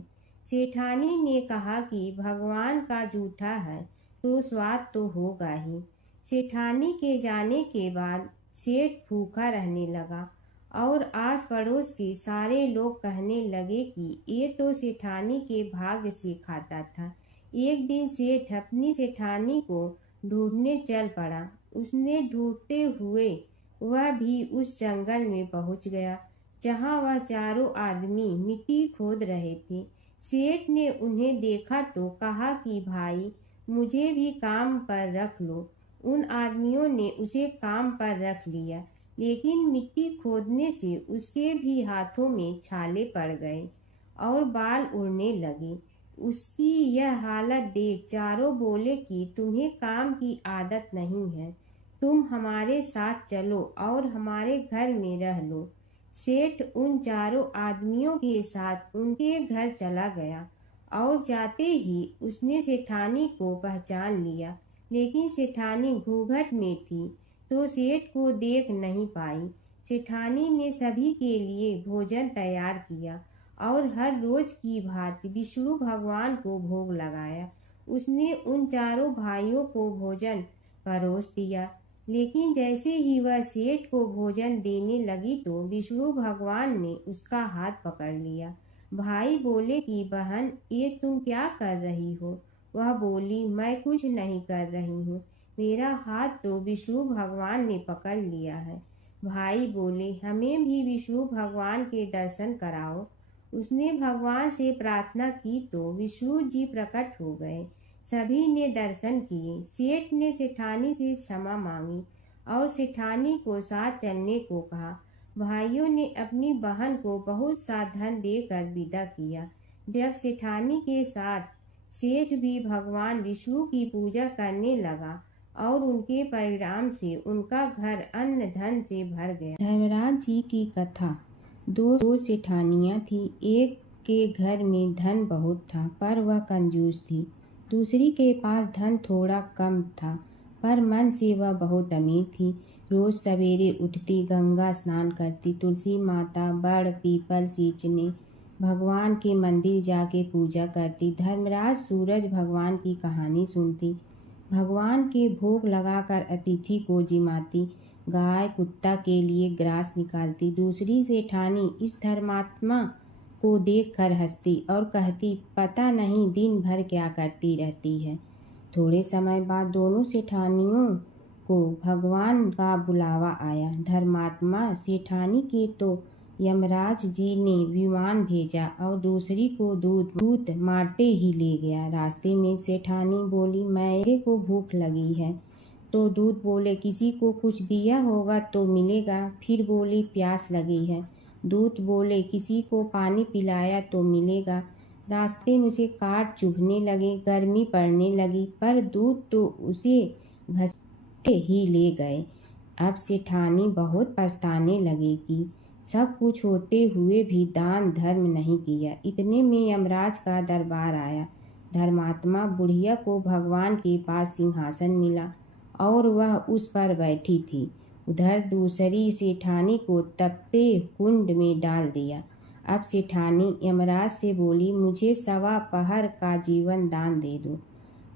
सेठानी ने कहा कि भगवान का जूठा है तो स्वाद तो होगा ही। सेठानी के जाने के बाद सेठ भूखा रहने लगा और आस पड़ोस के सारे लोग कहने लगे कि ये तो सेठानी के भाग्य से खाता था। एक दिन सेठ अपनी सेठानी को ढूंढने चल पड़ा। उसने ढूंढते हुए वह भी उस जंगल में पहुंच गया जहां वह चारों आदमी मिट्टी खोद रहे थे। सेठ ने उन्हें देखा तो कहा कि भाई, मुझे भी काम पर रख लो। उन आदमियों ने उसे काम पर रख लिया, लेकिन मिट्टी खोदने से उसके भी हाथों में छाले पड़ गए और बाल उड़ने लगे। उसकी यह हालत देख चारों बोले कि तुम्हें काम की आदत नहीं है, तुम हमारे साथ चलो और हमारे घर में रह लो। सेठ उन चारों आदमियों के साथ उनके घर चला गया और जाते ही उसने सेठानी को पहचान लिया, लेकिन सेठानी घूंघट में थी तो सेठ को देख नहीं पाई। सेठानी ने सभी के लिए भोजन तैयार किया और हर रोज की भांति विष्णु भगवान को भोग लगाया। उसने उन चारों भाइयों को भोजन परोस दिया, लेकिन जैसे ही वह सेठ को भोजन देने लगी तो विष्णु भगवान ने उसका हाथ पकड़ लिया। भाई बोले कि बहन, ये तुम क्या कर रही हो? वह बोली, मैं कुछ नहीं कर रही हूँ, मेरा हाथ तो विष्णु भगवान ने पकड़ लिया है। भाई बोले, हमें भी विष्णु भगवान के दर्शन कराओ। उसने भगवान से प्रार्थना की तो विष्णु जी प्रकट हो गए। सभी ने दर्शन किए। सेठ ने सेठानी से क्षमा मांगी और सेठानी को साथ चलने को कहा। भाइयों ने अपनी बहन को बहुत सा धन देकर विदा किया। जब सेठानी के साथ सेठ भी भगवान विष्णु की पूजा करने लगा और उनके परिणाम से उनका घर अन्न धन से भर गया। धर्मराज जी की कथा। दो सेठानियाँ थी। एक के घर में धन बहुत था पर वह कंजूस थी। दूसरी के पास धन थोड़ा कम था पर मन से वह बहुत अमीर थी। रोज सवेरे उठती, गंगा स्नान करती, तुलसी माता, बड़ पीपल सींचने, भगवान के मंदिर जाके पूजा करती। धर्मराज सूरज भगवान की कहानी सुनती, भगवान के भोग लगाकर अतिथि को जिमाती, गाय कुत्ता के लिए ग्रास निकालती। दूसरी सेठानी इस धर्मात्मा को देखकर हंसती और कहती, पता नहीं दिन भर क्या करती रहती है। थोड़े समय बाद दोनों सेठानियों को भगवान का बुलावा आया। धर्मात्मा सेठानी के तो यमराज जी ने विमान भेजा और दूसरी को दूत मारते ही ले गया। रास्ते में सेठानी बोली, मेरे को भूख लगी है। तो दूत बोले, किसी को कुछ दिया होगा तो मिलेगा। फिर बोली, प्यास लगी है। दूत बोले, किसी को पानी पिलाया तो मिलेगा। रास्ते में उसे काट चुभने लगे, गर्मी पड़ने लगी, पर दूत तो उसे घसीटे ही ले गए। अब सेठानी बहुत पछताने लगी कि सब कुछ होते हुए भी दान धर्म नहीं किया। इतने में यमराज का दरबार आया। धर्मात्मा बुढ़िया को भगवान के पास सिंहासन मिला और वह उस पर बैठी थी। उधर दूसरी सेठानी को तपते कुंड में डाल दिया। अब सेठानी यमराज से बोली, मुझे 1.25 पहर का जीवन दान दे दो,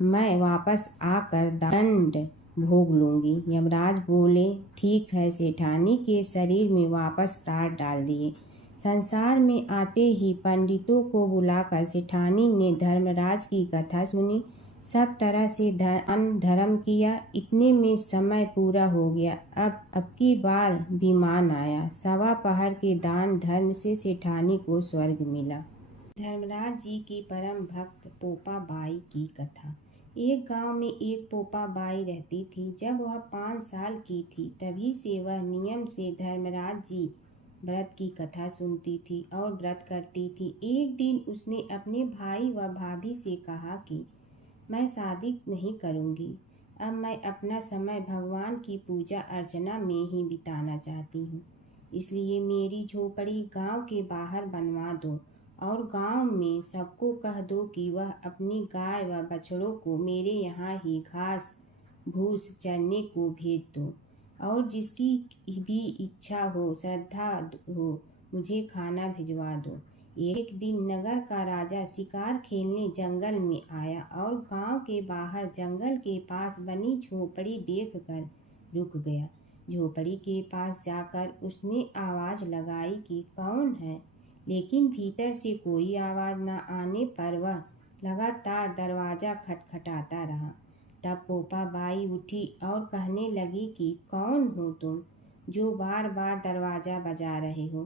मैं वापस आकर दंड भोग लूंगी। यमराज बोले, ठीक है। सेठानी के शरीर में वापस प्राण डाल दिए। संसार में आते ही पंडितों को बुलाकर सेठानी ने धर्मराज की कथा सुनी, सब तरह से धर्म किया। इतने में समय पूरा हो गया। अब की बार विमान आया। 1.25 पहर के दान धर्म से सेठानी को स्वर्ग मिला। धर्मराज जी की परम भक्त पोपा बाई की कथा। एक गांव में एक पोपा बाई रहती थी। जब वह 5 साल की थी तभी से वह नियम से धर्मराज जी व्रत की कथा सुनती थी और व्रत करती थी। एक दिन उसने अपने भाई व भाभी से कहा कि मैं शादी नहीं करूंगी, अब मैं अपना समय भगवान की पूजा अर्चना में ही बिताना चाहती हूँ। इसलिए मेरी झोपड़ी गांव के बाहर बनवा दो और गांव में सबको कह दो कि वह अपनी गाय व बछड़ों को मेरे यहाँ ही घास भूस चरने को भेज दो और जिसकी भी इच्छा हो, श्रद्धा हो, मुझे खाना भिजवा दो। एक दिन नगर का राजा शिकार खेलने जंगल में आया और गांव के बाहर जंगल के पास बनी झोपड़ी देखकर रुक गया। झोपड़ी के पास जाकर उसने आवाज लगाई कि कौन है, लेकिन भीतर से कोई आवाज न आने पर वह लगातार दरवाजा खटखटाता रहा। तब पोपा बाई उठी और कहने लगी कि कौन हो तुम जो बार बार दरवाजा बजा रहे हो,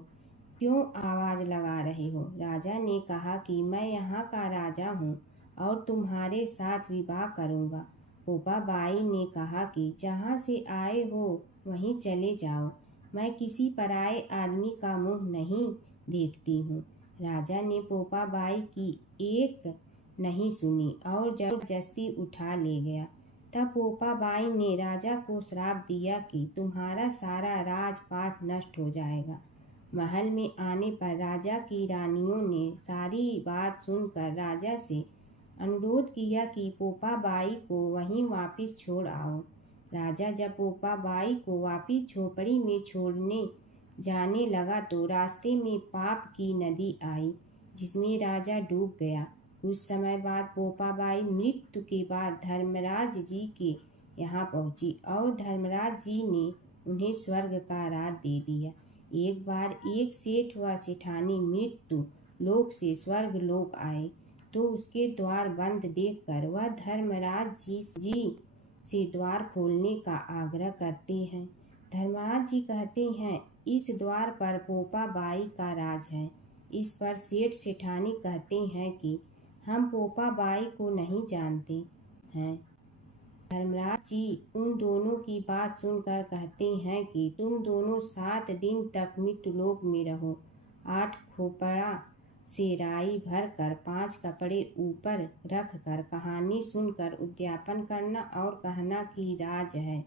क्यों आवाज लगा रहे हो? राजा ने कहा कि मैं यहाँ का राजा हूँ और तुम्हारे साथ विवाह करूँगा। पोपा बाई ने कहा कि जहाँ से आए हो वहीं चले जाओ, मैं किसी पराये आदमी का मुंह नहीं देखती हूँ। राजा ने पोपा बाई की एक नहीं सुनी और जबरदस्ती उठा ले गया। तब पोपाबाई ने राजा को श्राप दिया कि तुम्हारा सारा राजपाट नष्ट हो जाएगा। महल में आने पर राजा की रानियों ने सारी बात सुनकर राजा से अनुरोध किया कि पोपाबाई को वहीं वापस छोड़ आओ। राजा जब पोपाबाई को वापस झोपड़ी में छोड़ने जाने लगा तो रास्ते में पाप की नदी आई, जिसमें राजा डूब गया। कुछ समय बाद पोपाबाई मृत्यु के बाद धर्मराज जी के यहाँ पहुंची और धर्मराज जी ने उन्हें स्वर्ग का राज दे दिया। एक बार एक सेठ व सेठानी मृत्यु लोक से स्वर्ग लोक आए तो उसके द्वार बंद देखकर वह धर्मराज जी से द्वार खोलने का आग्रह करते हैं। धर्मराज जी कहते हैं, इस द्वार पर पोपाबाई का राज है। इस पर सेठ सेठानी कहते हैं कि हम पोपाबाई को नहीं जानते हैं। धर्मराज जी उन दोनों की बात सुनकर कहते हैं कि तुम दोनों 7 दिन तक मृत्युलोक में रहो। 8 खोपड़ा से राई भरकर 5 कपड़े ऊपर रखकर कहानी सुनकर उद्यापन करना और कहना कि राज है,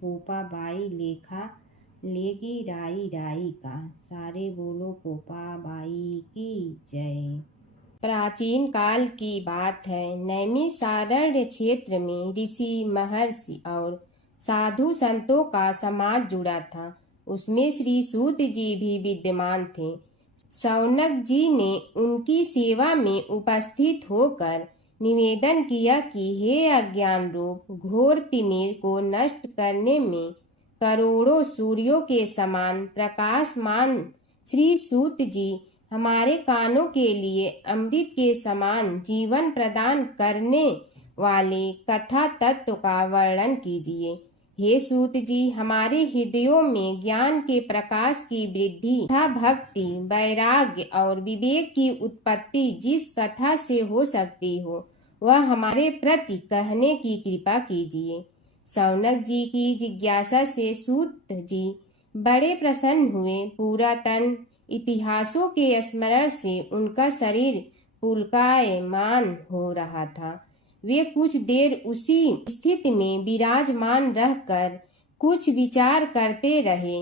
पोपाबाई लेखा लेगी राई राई का। सारे बोलो पोपाबाई की जय। प्राचीन काल की बात है। नैमिषारण्य क्षेत्र में ऋषि, महर्षि और साधु संतों का समाज जुड़ा था। उसमें श्री सूत जी भी विद्यमान थे। शौनक जी ने उनकी सेवा में उपस्थित होकर निवेदन किया कि हे अज्ञान रूप घोर तिमिर को नष्ट करने में करोड़ों सूर्यों के समान प्रकाशमान श्री सूत जी हमारे कानों के लिए अमृत के समान जीवन प्रदान करने वाले कथा तत्व का वर्णन कीजिए। हे सूत जी, हमारे हृदयों में ज्ञान के प्रकाश की वृद्धि तथा भक्ति, वैराग्य और विवेक की उत्पत्ति जिस कथा से हो सकती हो वह हमारे प्रति कहने की कृपा कीजिए। शौनक जी की जिज्ञासा से सूत जी बड़े प्रसन्न हुए। पुरातन इतिहासों के स्मरण से उनका शरीर पुलकायमान हो रहा था। वे कुछ देर उसी स्थिति में विराजमान रहकर कुछ विचार करते रहे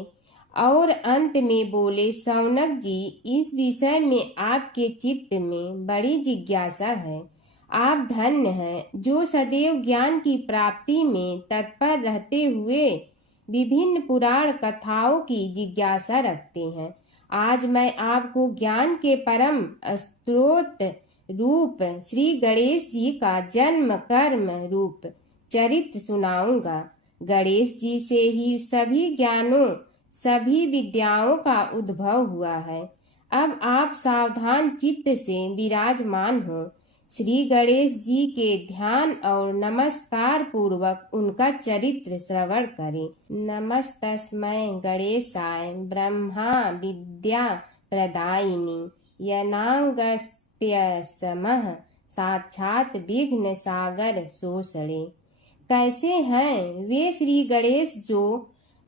और अंत में बोले, शौनक जी, इस विषय में आपके चित्त में बड़ी जिज्ञासा है। आप धन्य हैं जो सदैव ज्ञान की प्राप्ति में तत्पर रहते हुए विभिन्न पुराण कथाओं की जिज्ञासा रखते हैं। आज मैं आपको ज्ञान के परम स्रोत रूप श्री गणेश जी का जन्म कर्म रूप चरित्र सुनाऊंगा। गणेश जी से ही सभी ज्ञानों, सभी विद्याओं का उद्भव हुआ है। अब आप सावधान चित्त से विराजमान हो। श्री गणेश जी के ध्यान और नमस्कार पूर्वक उनका चरित्र श्रवण करें। नमस्तस्मै गणेशाय ब्रह्मा विद्या प्रदायिनी यनागस्त्यसमः साक्षात विघ्न सागर सोषणे। कैसे हैं वे श्री गणेश जो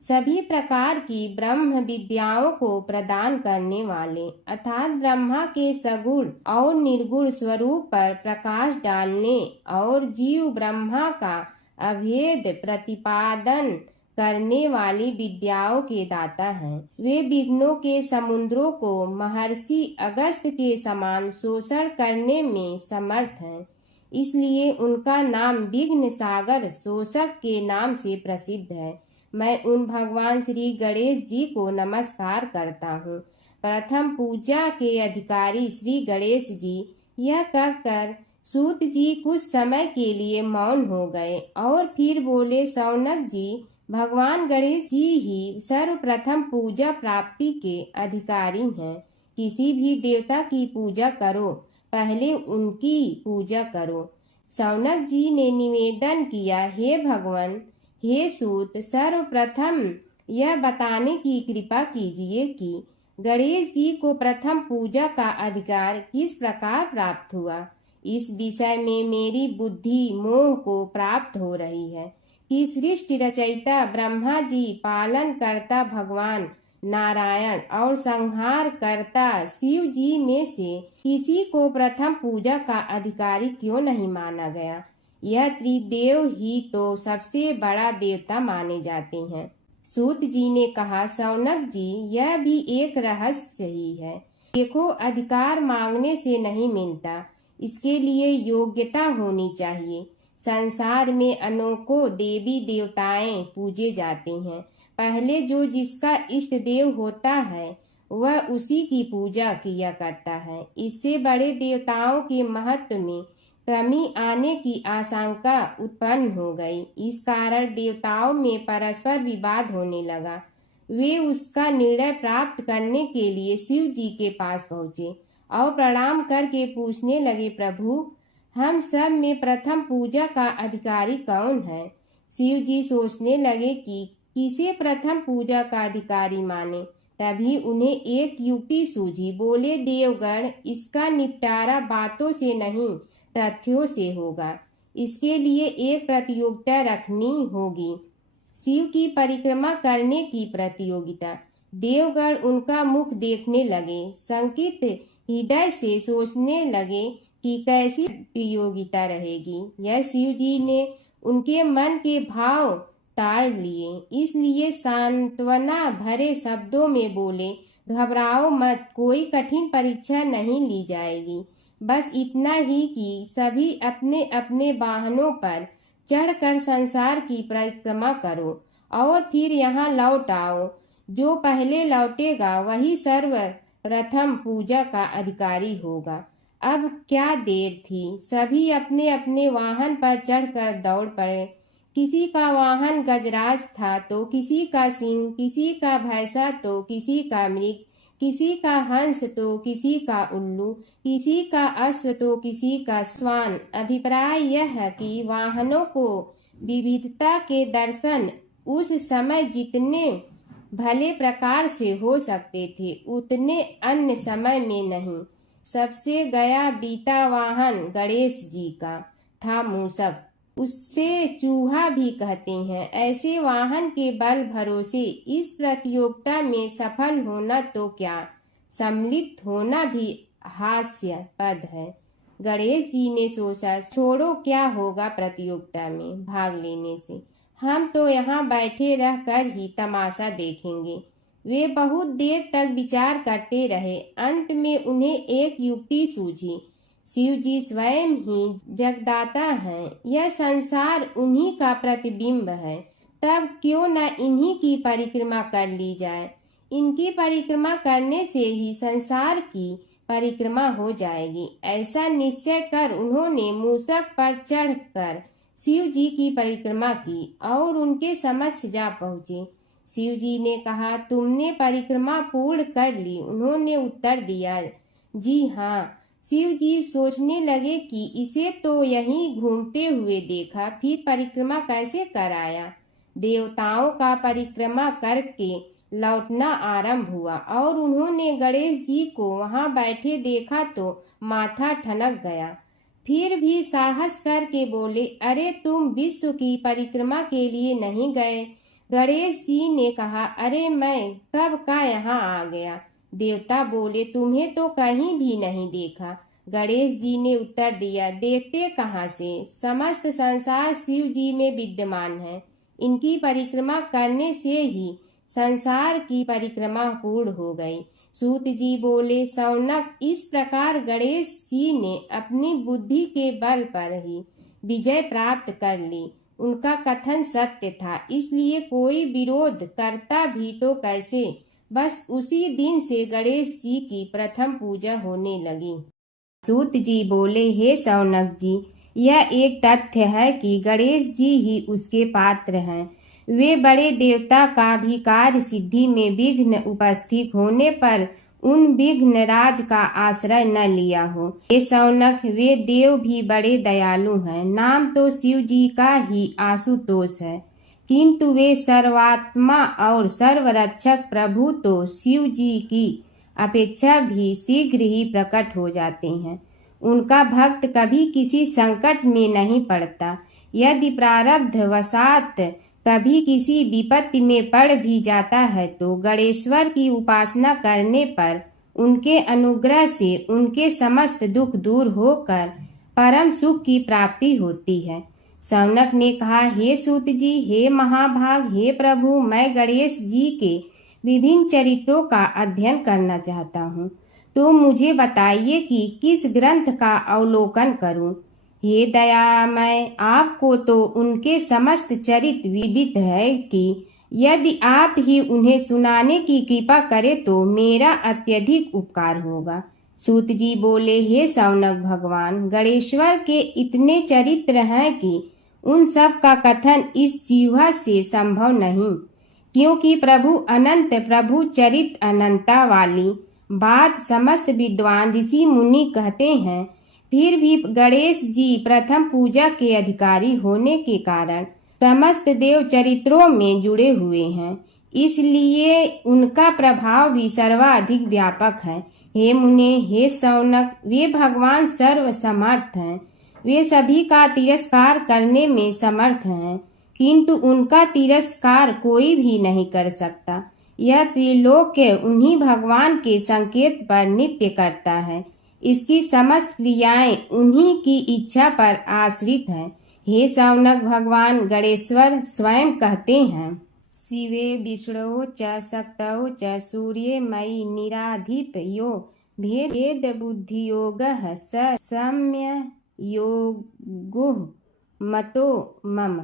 सभी प्रकार की ब्रह्म विद्याओं को प्रदान करने वाले अर्थात ब्रह्मा के सगुण और निर्गुण स्वरूप पर प्रकाश डालने और जीव ब्रह्मा का अभेद प्रतिपादन करने वाली विद्याओं के दाता हैं। वे विघ्नों के समुद्रों को महर्षि अगस्त्य के समान शोषण करने में समर्थ हैं। इसलिए उनका नाम विघ्न सागर शोषक के नाम से प्रसिद्ध है। मैं उन भगवान श्री गणेश जी को नमस्कार करता हूँ। प्रथम पूजा के अधिकारी श्री गणेश जी, यह कहकर सूत जी कुछ समय के लिए मौन हो गए और फिर बोले, शौनक जी, भगवान गणेश जी ही सर्वप्रथम पूजा प्राप्ति के अधिकारी हैं। किसी भी देवता की पूजा करो, पहले उनकी पूजा करो। शौनक जी ने निवेदन किया, हे भगवान, हे सूत, सर्वप्रथम यह बताने की कृपा कीजिए कि गणेश जी को प्रथम पूजा का अधिकार किस प्रकार प्राप्त हुआ। इस विषय में मेरी बुद्धि मोह को प्राप्त हो रही है कि सृष्टि रचयिता ब्रह्मा जी, पालन करता भगवान नारायण और संहार करता शिव जी में से किसी को प्रथम पूजा का अधिकारी क्यों नहीं माना गया। यह त्रिदेव ही तो सबसे बड़ा देवता माने जाते हैं। सूत जी ने कहा, शौनक जी, यह भी एक रहस्य ही है। देखो, अधिकार मांगने से नहीं मिलता, इसके लिए योग्यता होनी चाहिए। संसार में अनेकों देवी देवताएं पूजे जाते हैं। पहले जो जिसका इष्ट देव होता है वह उसी की पूजा किया करता है। इससे बड़े देवताओं के महत्व में कमी आने की आशंका उत्पन्न हो गई। इस कारण देवताओं में परस्पर विवाद होने लगा। वे उसका निर्णय प्राप्त करने के लिए शिव जी के पास पहुँचे और प्रणाम करके पूछने लगे, प्रभु, हम सब में प्रथम पूजा का अधिकारी कौन है? शिव जी सोचने लगे कि किसे प्रथम पूजा का अधिकारी माने। तभी उन्हें एक युक्ति सूझी। बोले, देवगण, इसका निपटारा बातों से नहीं तथ्यों से होगा। इसके लिए एक प्रतियोगिता रखनी होगी, शिव की परिक्रमा करने की प्रतियोगिता। देवगण उनका मुख देखने लगे, शंकित हृदय से सोचने लगे कि कैसी प्रतियोगिता रहेगी। यह शिव जी ने उनके मन के भाव ताड़ लिए, इसलिए सांत्वना भरे शब्दों में बोले, घबराओ मत, कोई कठिन परीक्षा नहीं ली जाएगी। बस इतना ही कि सभी अपने अपने वाहनों पर चढ़कर संसार की परिक्रमा करो और फिर यहाँ लौट आओ। जो पहले लौटेगा वही सर्वप्रथम पूजा का अधिकारी होगा। अब क्या देर थी, सभी अपने अपने वाहन पर चढ़कर दौड़ पड़े। किसी का वाहन गजराज था तो किसी का सिंह, किसी का भैंसा तो किसी का मृग, किसी का हंस तो किसी का उल्लू, किसी का अश्व तो किसी का श्वान। अभिप्राय यह है कि वाहनों को विविधता के दर्शन उस समय जितने भले प्रकार से हो सकते थे उतने अन्य समय में नहीं। सबसे गया बीता वाहन गणेश जी का था मूषक, उससे चूहा भी कहते हैं। ऐसे वाहन के बल भरोसे इस प्रतियोगिता में सफल होना तो क्या, सम्मिलित होना भी हास्यास्पद है। गणेश जी ने सोचा, छोड़ो, क्या होगा प्रतियोगिता में भाग लेने से, हम तो यहाँ बैठे रहकर ही तमाशा देखेंगे। वे बहुत देर तक विचार करते रहे। अंत में उन्हें एक युक्ति सूझी। शिव जी स्वयं ही जगदाता हैं, यह संसार उन्हीं का प्रतिबिंब है, तब क्यों न इन्हीं की परिक्रमा कर ली जाए। इनकी परिक्रमा करने से ही संसार की परिक्रमा हो जाएगी। ऐसा निश्चय कर उन्होंने मूषक पर चढ़कर शिव जी की परिक्रमा की और उनके समक्ष जा पहुँचे। शिव जी ने कहा, तुमने परिक्रमा पूर्ण कर ली? उन्होंने उत्तर दिया, जी हाँ। शिव जी सोचने लगे कि इसे तो यहीं घूमते हुए देखा, फिर परिक्रमा कैसे कराया। देवताओं का परिक्रमा करके लौटना आरंभ हुआ और उन्होंने गणेश जी को वहां बैठे देखा तो माथा ठनक गया। फिर भी साहस करके बोले, अरे तुम विश्व की परिक्रमा के लिए नहीं गए? गणेश जी ने कहा, अरे मैं कब का यहाँ आ गया। देवता बोले, तुम्हें तो कहीं भी नहीं देखा। गणेश जी ने उत्तर दिया, देखते कहाँ से, समस्त संसार शिव जी में विद्यमान है। इनकी परिक्रमा करने से ही संसार की परिक्रमा पूर्ण हो गई। सूत जी बोले, शौनक, इस प्रकार गणेश जी ने अपनी बुद्धि के बल पर ही विजय प्राप्त कर ली। उनका कथन सत्य था, इसलिए कोई विरोध करता भी तो कैसे। बस उसी दिन से गणेश जी की प्रथम पूजा होने लगी। सूत जी बोले, हे शौनक जी, यह एक तथ्य है कि गणेश जी ही उसके पात्र हैं। वे बड़े देवता का भी कार्य सिद्धि में विघ्न उपस्थित होने पर उन विघ्न राज का आश्रय न लिया हो। हे शौनक, वे देव भी बड़े दयालु हैं। नाम तो शिव जी का ही आशुतोष है, किंतु वे सर्वात्मा और सर्वरक्षक प्रभु तो शिव जी की अपेक्षा भी शीघ्र ही प्रकट हो जाते हैं। उनका भक्त कभी किसी संकट में नहीं पड़ता। यदि प्रारब्ध वशात कभी किसी विपत्ति में पड़ भी जाता है तो गणेश्वर की उपासना करने पर उनके अनुग्रह से उनके समस्त दुख दूर होकर परम सुख की प्राप्ति होती है। शौनक ने कहा, हे सूत जी, हे महाभाग, हे प्रभु, मैं गणेश जी के विभिन्न चरित्रों का अध्ययन करना चाहता हूँ, तो मुझे बताइए कि किस ग्रंथ का अवलोकन करूँ। हे दयामय, आपको तो उनके समस्त चरित्र विदित है कि यदि आप ही उन्हें सुनाने की कृपा करें तो मेरा अत्यधिक उपकार होगा। सूत जी बोले, हे शौनक भगवान, गणेश्वर के इतने चरित्र हैं कि उन सब का कथन इस जीवा से संभव नहीं, क्योंकि प्रभु अनंत, प्रभु चरित्र अनंता वाली बात समस्त विद्वान ऋषि मुनि कहते हैं। फिर भी गणेश जी प्रथम पूजा के अधिकारी होने के कारण समस्त देव चरित्रों में जुड़े हुए हैं, इसलिए उनका प्रभाव भी सर्वाधिक व्यापक है। हे मुने, हे शौनक, वे भगवान सर्व समर्थ हैं, वे सभी का तिरस्कार करने में समर्थ हैं, किंतु उनका तिरस्कार कोई भी नहीं कर सकता। यह त्रिलोक्य उन्हीं भगवान के संकेत पर नित्य करता है, इसकी समस्त क्रियाएं उन्हीं की इच्छा पर आश्रित हैं। हे शौनक भगवान, गणेश्वर स्वयं कहते हैं, शिवे विष्णु च शक्तौ च सूर्ये मयि निराधिप यो भेद बुद्धि योगः स सम्य योगो मतो मम।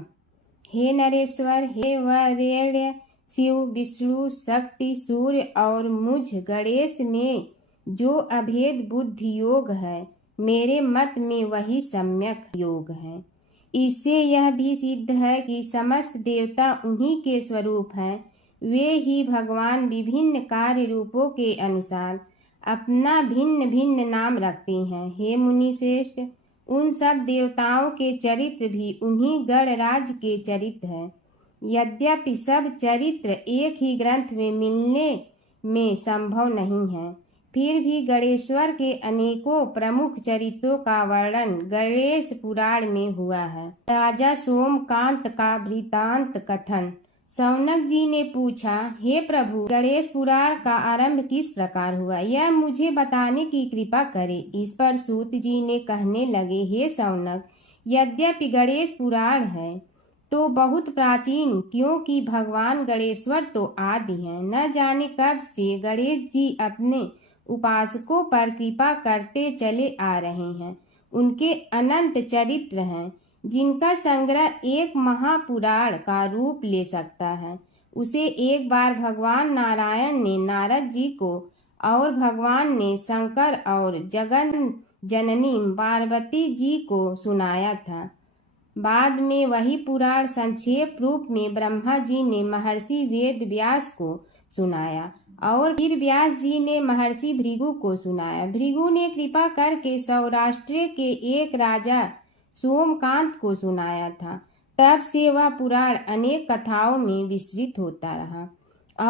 हे नरेश्वर, हे वरेण्य, शिव, विष्णु, शक्ति, सूर्य और मुझ गणेश में जो अभेद बुद्धि योग है, मेरे मत में वही सम्यक योग है। इससे यह भी सिद्ध है कि समस्त देवता उन्हीं के स्वरूप हैं, वे ही भगवान विभिन्न कार्य रूपों के अनुसार अपना भिन्न भिन्न नाम रखते हैं। हे मुनि श्रेष्ठ, उन सब देवताओं के चरित्र भी उन्हीं गणराज के चरित्र हैं। यद्यपि सब चरित्र एक ही ग्रंथ में मिलने में संभव नहीं है, फिर भी गणेश्वर के अनेकों प्रमुख चरित्रों का वर्णन गणेश पुराण में हुआ है। राजा सोमकांत का वृतांत कथन। शौनक जी ने पूछा, हे प्रभु, गणेश पुराण का आरंभ किस प्रकार हुआ, यह मुझे बताने की कृपा करे। इस पर सूत जी ने कहने लगे, हे शौनक, यद्यपि गणेश पुराण है तो बहुत प्राचीन, क्योंकि भगवान गणेश्वर तो आदि हैं। न जाने कब से गणेश जी अपने उपासकों पर कृपा करते चले आ रहे हैं। उनके अनंत चरित्र हैं, जिनका संग्रह एक महापुराण का रूप ले सकता है। उसे एक बार भगवान नारायण ने नारद जी को और भगवान ने शंकर और जगन जननी पार्वती जी को सुनाया था। बाद में वही पुराण संक्षेप रूप में ब्रह्मा जी ने महर्षि वेद व्यास को सुनाया और फिर व्यास जी ने महर्षि भृगु को सुनाया। भृगु ने कृपा करके सौराष्ट्र के एक राजा सोमकांत को सुनाया था। तब से वह पुराण अनेक कथाओं में विस्तृत होता रहा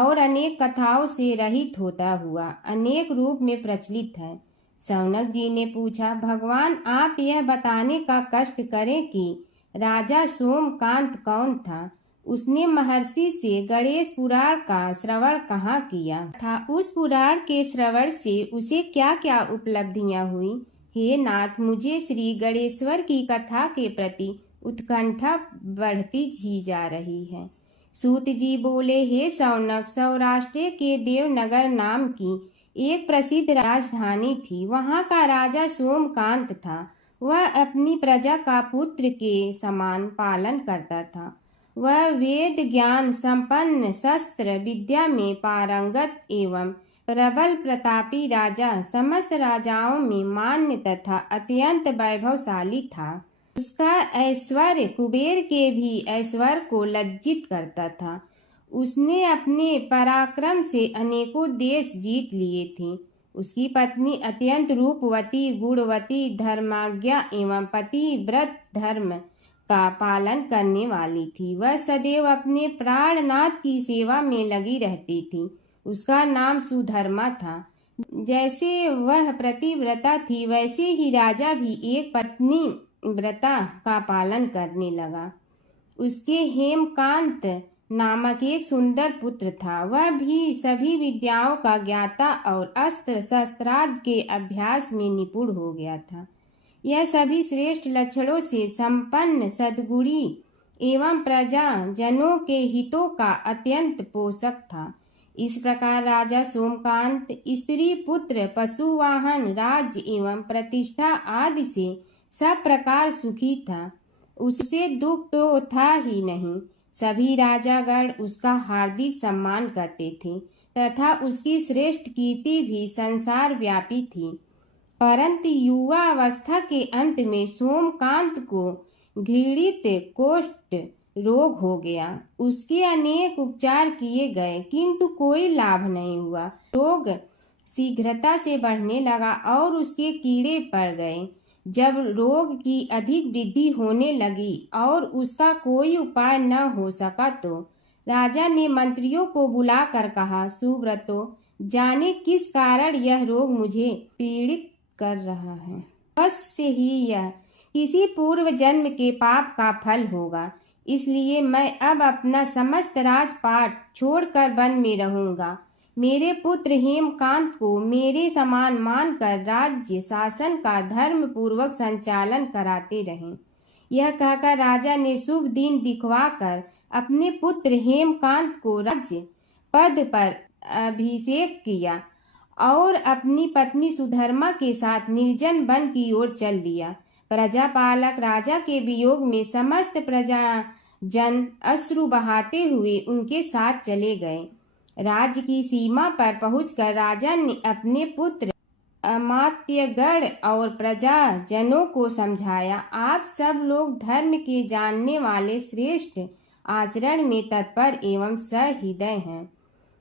और अनेक कथाओं से रहित होता हुआ अनेक रूप में प्रचलित है। शौनक जी ने पूछा, भगवान, आप यह बताने का कष्ट करें कि राजा सोमकांत कौन था, उसने महर्षि से गणेश पुराण का श्रवण कहाँ किया था, उस पुराण के श्रवण से उसे क्या क्या उपलब्धियां हुई। हे नाथ, मुझे श्री गणेश्वर की कथा के प्रति उत्कंठा बढ़ती ही जा रही है। सूत जी बोले, हे शौनक, सौराष्ट्र के देवनगर नाम की एक प्रसिद्ध राजधानी थी। वहाँ का राजा सोमकांत था। वह अपनी प्रजा का पुत्र के समान पालन करता था। वह वेद ज्ञान संपन्न, शस्त्र विद्या में पारंगत एवं प्रबल प्रतापी राजा, समस्त राजाओं में मान्य तथा अत्यंत वैभवशाली था। उसका ऐश्वर्य कुबेर के भी ऐश्वर्य को लज्जित करता था। उसने अपने पराक्रम से अनेकों देश जीत लिए थे। उसकी पत्नी अत्यंत रूपवती, गुणवती, धर्माज्ञा एवं पतिव्रत धर्म का पालन करने वाली थी। वह सदैव अपने प्राणनाथ की सेवा में लगी रहती थी। उसका नाम सुधर्मा था। जैसे वह प्रतिव्रता थी, वैसे ही राजा भी एक पत्नी व्रता का पालन करने लगा। उसके हेमकांत नामक एक सुंदर पुत्र था। वह भी सभी विद्याओं का ज्ञाता और अस्त्र शस्त्रादि के अभ्यास में निपुण हो गया था। यह सभी श्रेष्ठ लक्षणों से संपन्न सद्गुणी एवं प्रजा जनों के हितों का अत्यंत पोषक था। इस प्रकार राजा सोमकांत स्त्री पुत्र पशु वाहन राज्य एवं प्रतिष्ठा आदि से सब प्रकार सुखी था। उसे दुख तो था ही नहीं। सभी राजागण उसका हार्दिक सम्मान करते थे तथा उसकी श्रेष्ठ कीर्ति भी संसार व्यापी थी। परंतु युवा अवस्था के अंत में सोमकांत को घृणित कोष्ठ रोग हो गया। उसके अनेक उपचार किए गए किंतु कोई लाभ नहीं हुआ। रोग शीघ्रता से बढ़ने लगा और उसके कीड़े पड़ गए। जब रोग की अधिक वृद्धि होने लगी और उसका कोई उपाय न हो सका तो राजा ने मंत्रियों को बुलाकर कहा, सुव्रतो, जाने किस कारण यह रोग मुझे पीड़ित कर रहा है। अवश्य ही यह किसी पूर्व जन्म के पाप का फल होगा। इसलिए मैं अब अपना समस्त राजपाट छोड़कर वन में रहूंगा। मेरे पुत्र हेमकांत को मेरे समान मानकर राज्य शासन का धर्म पूर्वक संचालन कराते रहें। यह कहकर राजा ने शुभ दिन दिखवाकर अपने पुत्र हेमकांत को राज्य पद पर अभिषेक किया और अपनी पत्नी सुधर्मा के साथ निर्जन वन की ओर चल दिया। प्रजापालक राजा के वियोग में समस्त प्रजा जन अश्रु बहाते हुए उनके साथ चले गए। राज्य की सीमा पर पहुंचकर राजा ने अपने पुत्र अमात्यगण और प्रजा जनों को समझाया, आप सब लोग धर्म के जानने वाले श्रेष्ठ आचरण में तत्पर एवं सहृदय हैं।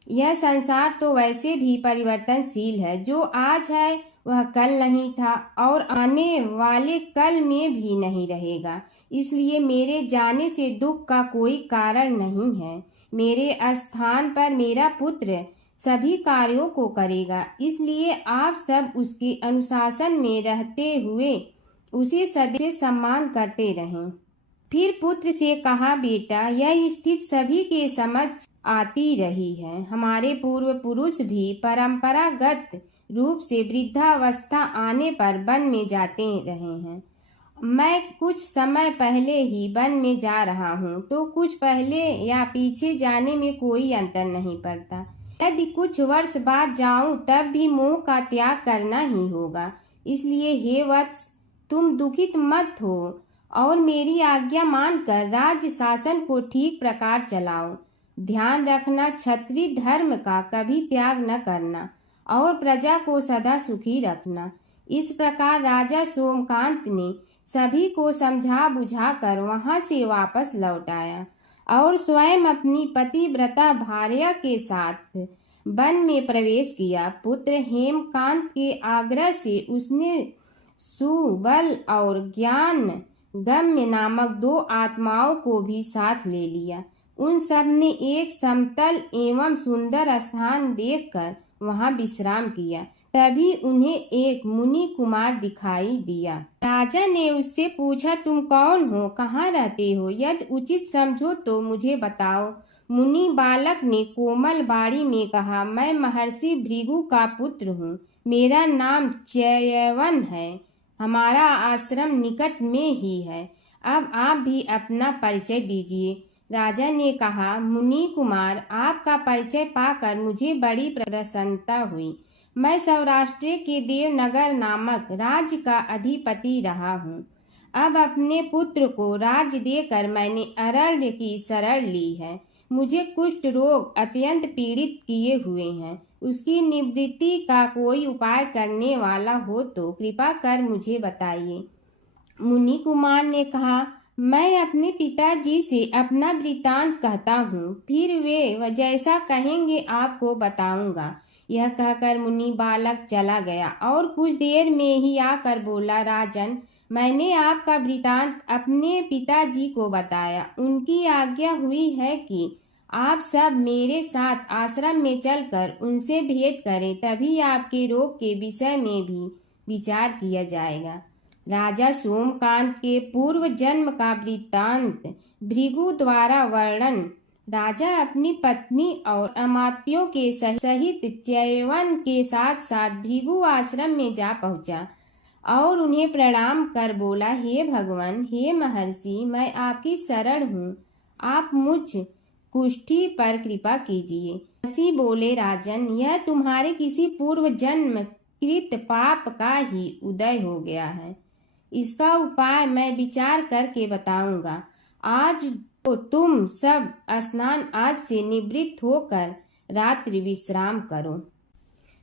यह संसार तो वैसे भी परिवर्तनशील है। जो आज है वह कल नहीं था और आने वाले कल में भी नहीं रहेगा। इसलिए मेरे जाने से दुख का कोई कारण नहीं है। मेरे स्थान पर मेरा पुत्र सभी कार्यों को करेगा। इसलिए आप सब उसके अनुशासन में रहते हुए उसे सदैव सम्मान करते रहें। फिर पुत्र से कहा, बेटा, यह स्थिति सभी के समझ आती रही है। हमारे पूर्व पुरुष भी परंपरागत रूप से वृद्धावस्था आने पर वन में जाते रहे हैं। मैं कुछ समय पहले ही वन में जा रहा हूँ तो कुछ पहले या पीछे जाने में कोई अंतर नहीं पड़ता। यदि कुछ वर्ष बाद जाऊं तब भी मोह का त्याग करना ही होगा। इसलिए हे वत्स, तुम दुखित मत हो और मेरी आज्ञा मानकर राज्य शासन को ठीक प्रकार चलाओ। ध्यान रखना, क्षत्रिय धर्म का कभी त्याग न करना और प्रजा को सदा सुखी रखना। इस प्रकार राजा सोमकांत ने सभी को समझा बुझाकर वहां से वापस लौट आया और स्वयं अपनी पतिव्रता भार्या के साथ वन में प्रवेश किया। पुत्र हेमकांत के आग्रह से उसने सुबल और ज्ञान गम्य नामक 2 आत्माओं को भी साथ ले लिया। उन सब ने एक समतल एवं सुंदर स्थान देखकर वहां विश्राम किया। तभी उन्हें एक मुनि कुमार दिखाई दिया। राजा ने उससे पूछा, तुम कौन हो, कहाँ रहते हो? यदि उचित समझो तो मुझे बताओ। मुनि बालक ने कोमल बाड़ी में कहा, मैं महर्षि भृगु का पुत्र हूँ। मेरा नाम च्यवन है। हमारा आश्रम निकट में ही है। अब आप भी अपना परिचय दीजिए। राजा ने कहा, मुनि कुमार, आपका परिचय पाकर मुझे बड़ी प्रसन्नता हुई। मैं सौराष्ट्र के देवनगर नामक राज्य का अधिपति रहा हूँ। अब अपने पुत्र को राज्य देकर मैंने अरण्य की शरण ली है। मुझे कुष्ठ रोग अत्यंत पीड़ित किए हुए हैं। उसकी निवृत्ति का कोई उपाय करने वाला हो तो कृपा कर मुझे बताइए। मुनि कुमार ने कहा, मैं अपने पिताजी से अपना वृतांत कहता हूँ, फिर वे जैसा कहेंगे आपको बताऊंगा। यह कहकर मुनि बालक चला गया और कुछ देर में ही आकर बोला, राजन, मैंने आपका वृतांत अपने पिताजी को बताया। उनकी आज्ञा हुई है कि आप सब मेरे साथ आश्रम में चलकर उनसे भेंट करें, तभी आपके रोग के विषय में भी विचार किया जाएगा। राजा सोमकांत के पूर्व जन्म का वृत्तांत भृगु द्वारा वर्णन। राजा अपनी पत्नी और अमात्यों के सहित च्यवन के साथ साथ भृगु आश्रम में जा पहुंचा। और उन्हें प्रणाम कर बोला, हे भगवान, हे महर्षि, मैं आपकी शरण हूँ, आप मुझ कुष्ठी पर कृपा कीजिए। महर्षि बोले, राजन, यह तुम्हारे किसी पूर्व जन्म कृत पाप का ही उदय हो गया है। इसका उपाय मैं विचार करके बताऊंगा। आज तो तुम सब स्नान आदि से निवृत्त होकर रात्रि विश्राम करो।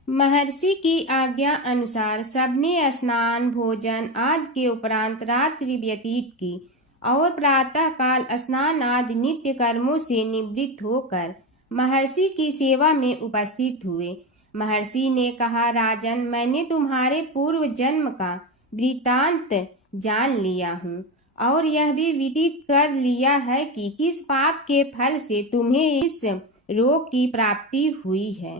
महर्षि की आज्ञा अनुसार सबने स्नान भोजन आदि के उपरांत रात्रि व्यतीत की और प्रातः काल स्नान आदि नित्य कर्मों से निवृत्त होकर महर्षि की सेवा में उपस्थित हुए। महर्षि ने कहा, राजन, मैंने तुम्हारे पूर्व जन्म का वृत्तांत जान लिया हूँ और यह भी विदित कर लिया है कि किस पाप के फल से तुम्हें इस रोग की प्राप्ति हुई है।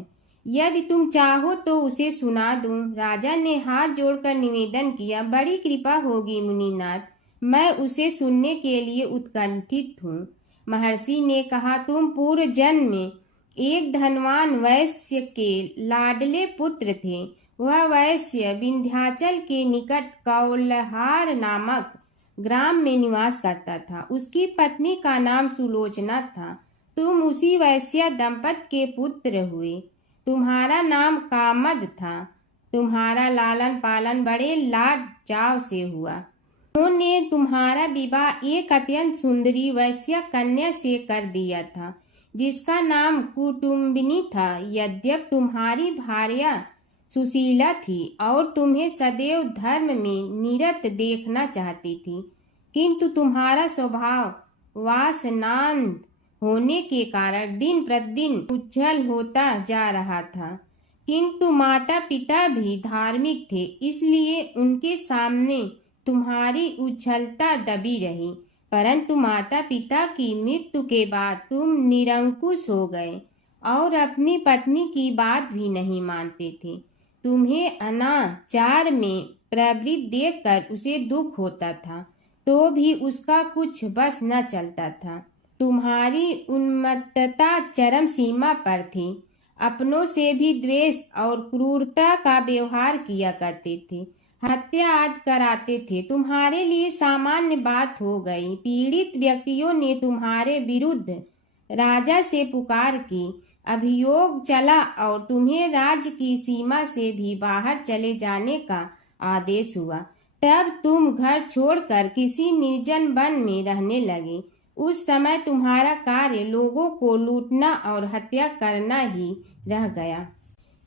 यदि तुम चाहो तो उसे सुना दूं। राजा ने हाथ जोड़कर निवेदन किया, बड़ी कृपा होगी मुनिनाथ, मैं उसे सुनने के लिए उत्कंठित हूँ। महर्षि ने कहा, तुम पूर्व जन्म में एक धनवान वैश्य के लाडले पुत्र थे। वह वैश्य विंध्याचल के निकट कौलहार नामक ग्राम में निवास करता था। उसकी पत्नी का नाम सुलोचना था। तुम उसी वैश्य दंपत के पुत्र हुए। तुम्हारा नाम कामद था। तुम्हारा लालन पालन बड़े लाड चाव से हुआ। उन्होंने तुम्हारा विवाह एक अत्यंत सुंदरी वैश्य कन्या से कर दिया था, जिसका नाम कुटुम्बिनी था। यद्यप तुम्हारी भार्या सुशीला थी और तुम्हें सदैव धर्म में निरत देखना चाहती थी, किंतु तुम्हारा स्वभाव वासनांध होने के कारण दिन प्रतिदिन उज्जवल होता जा रहा था। किंतु माता पिता भी धार्मिक थे, इसलिए उनके सामने तुम्हारी उज्ज्वलता दबी रही। परंतु माता पिता की मृत्यु के बाद तुम निरंकुश हो गए और अपनी पत्नी की बात भी नहीं मानते थे। तुम्हें अनाचार में प्रवृत्त देखकर उसे दुख होता था, तो भी उसका कुछ बस न चलता था। तुम्हारी उन्मत्तता चरम सीमा पर थी। अपनों से भी द्वेष और क्रूरता का व्यवहार किया करते थे। हत्या आदि कराते थे। तुम्हारे लिए सामान्य बात हो गई। पीड़ित व्यक्तियों ने तुम्हारे विरुद्ध राजा से पुकार की। अभियोग चला और तुम्हें राज्य की सीमा से भी बाहर चले जाने का आदेश हुआ। तब तुम घर छोड़कर किसी निर्जन वन में रहने लगे। उस समय तुम्हारा कार्य लोगों को लूटना और हत्या करना ही रह गया।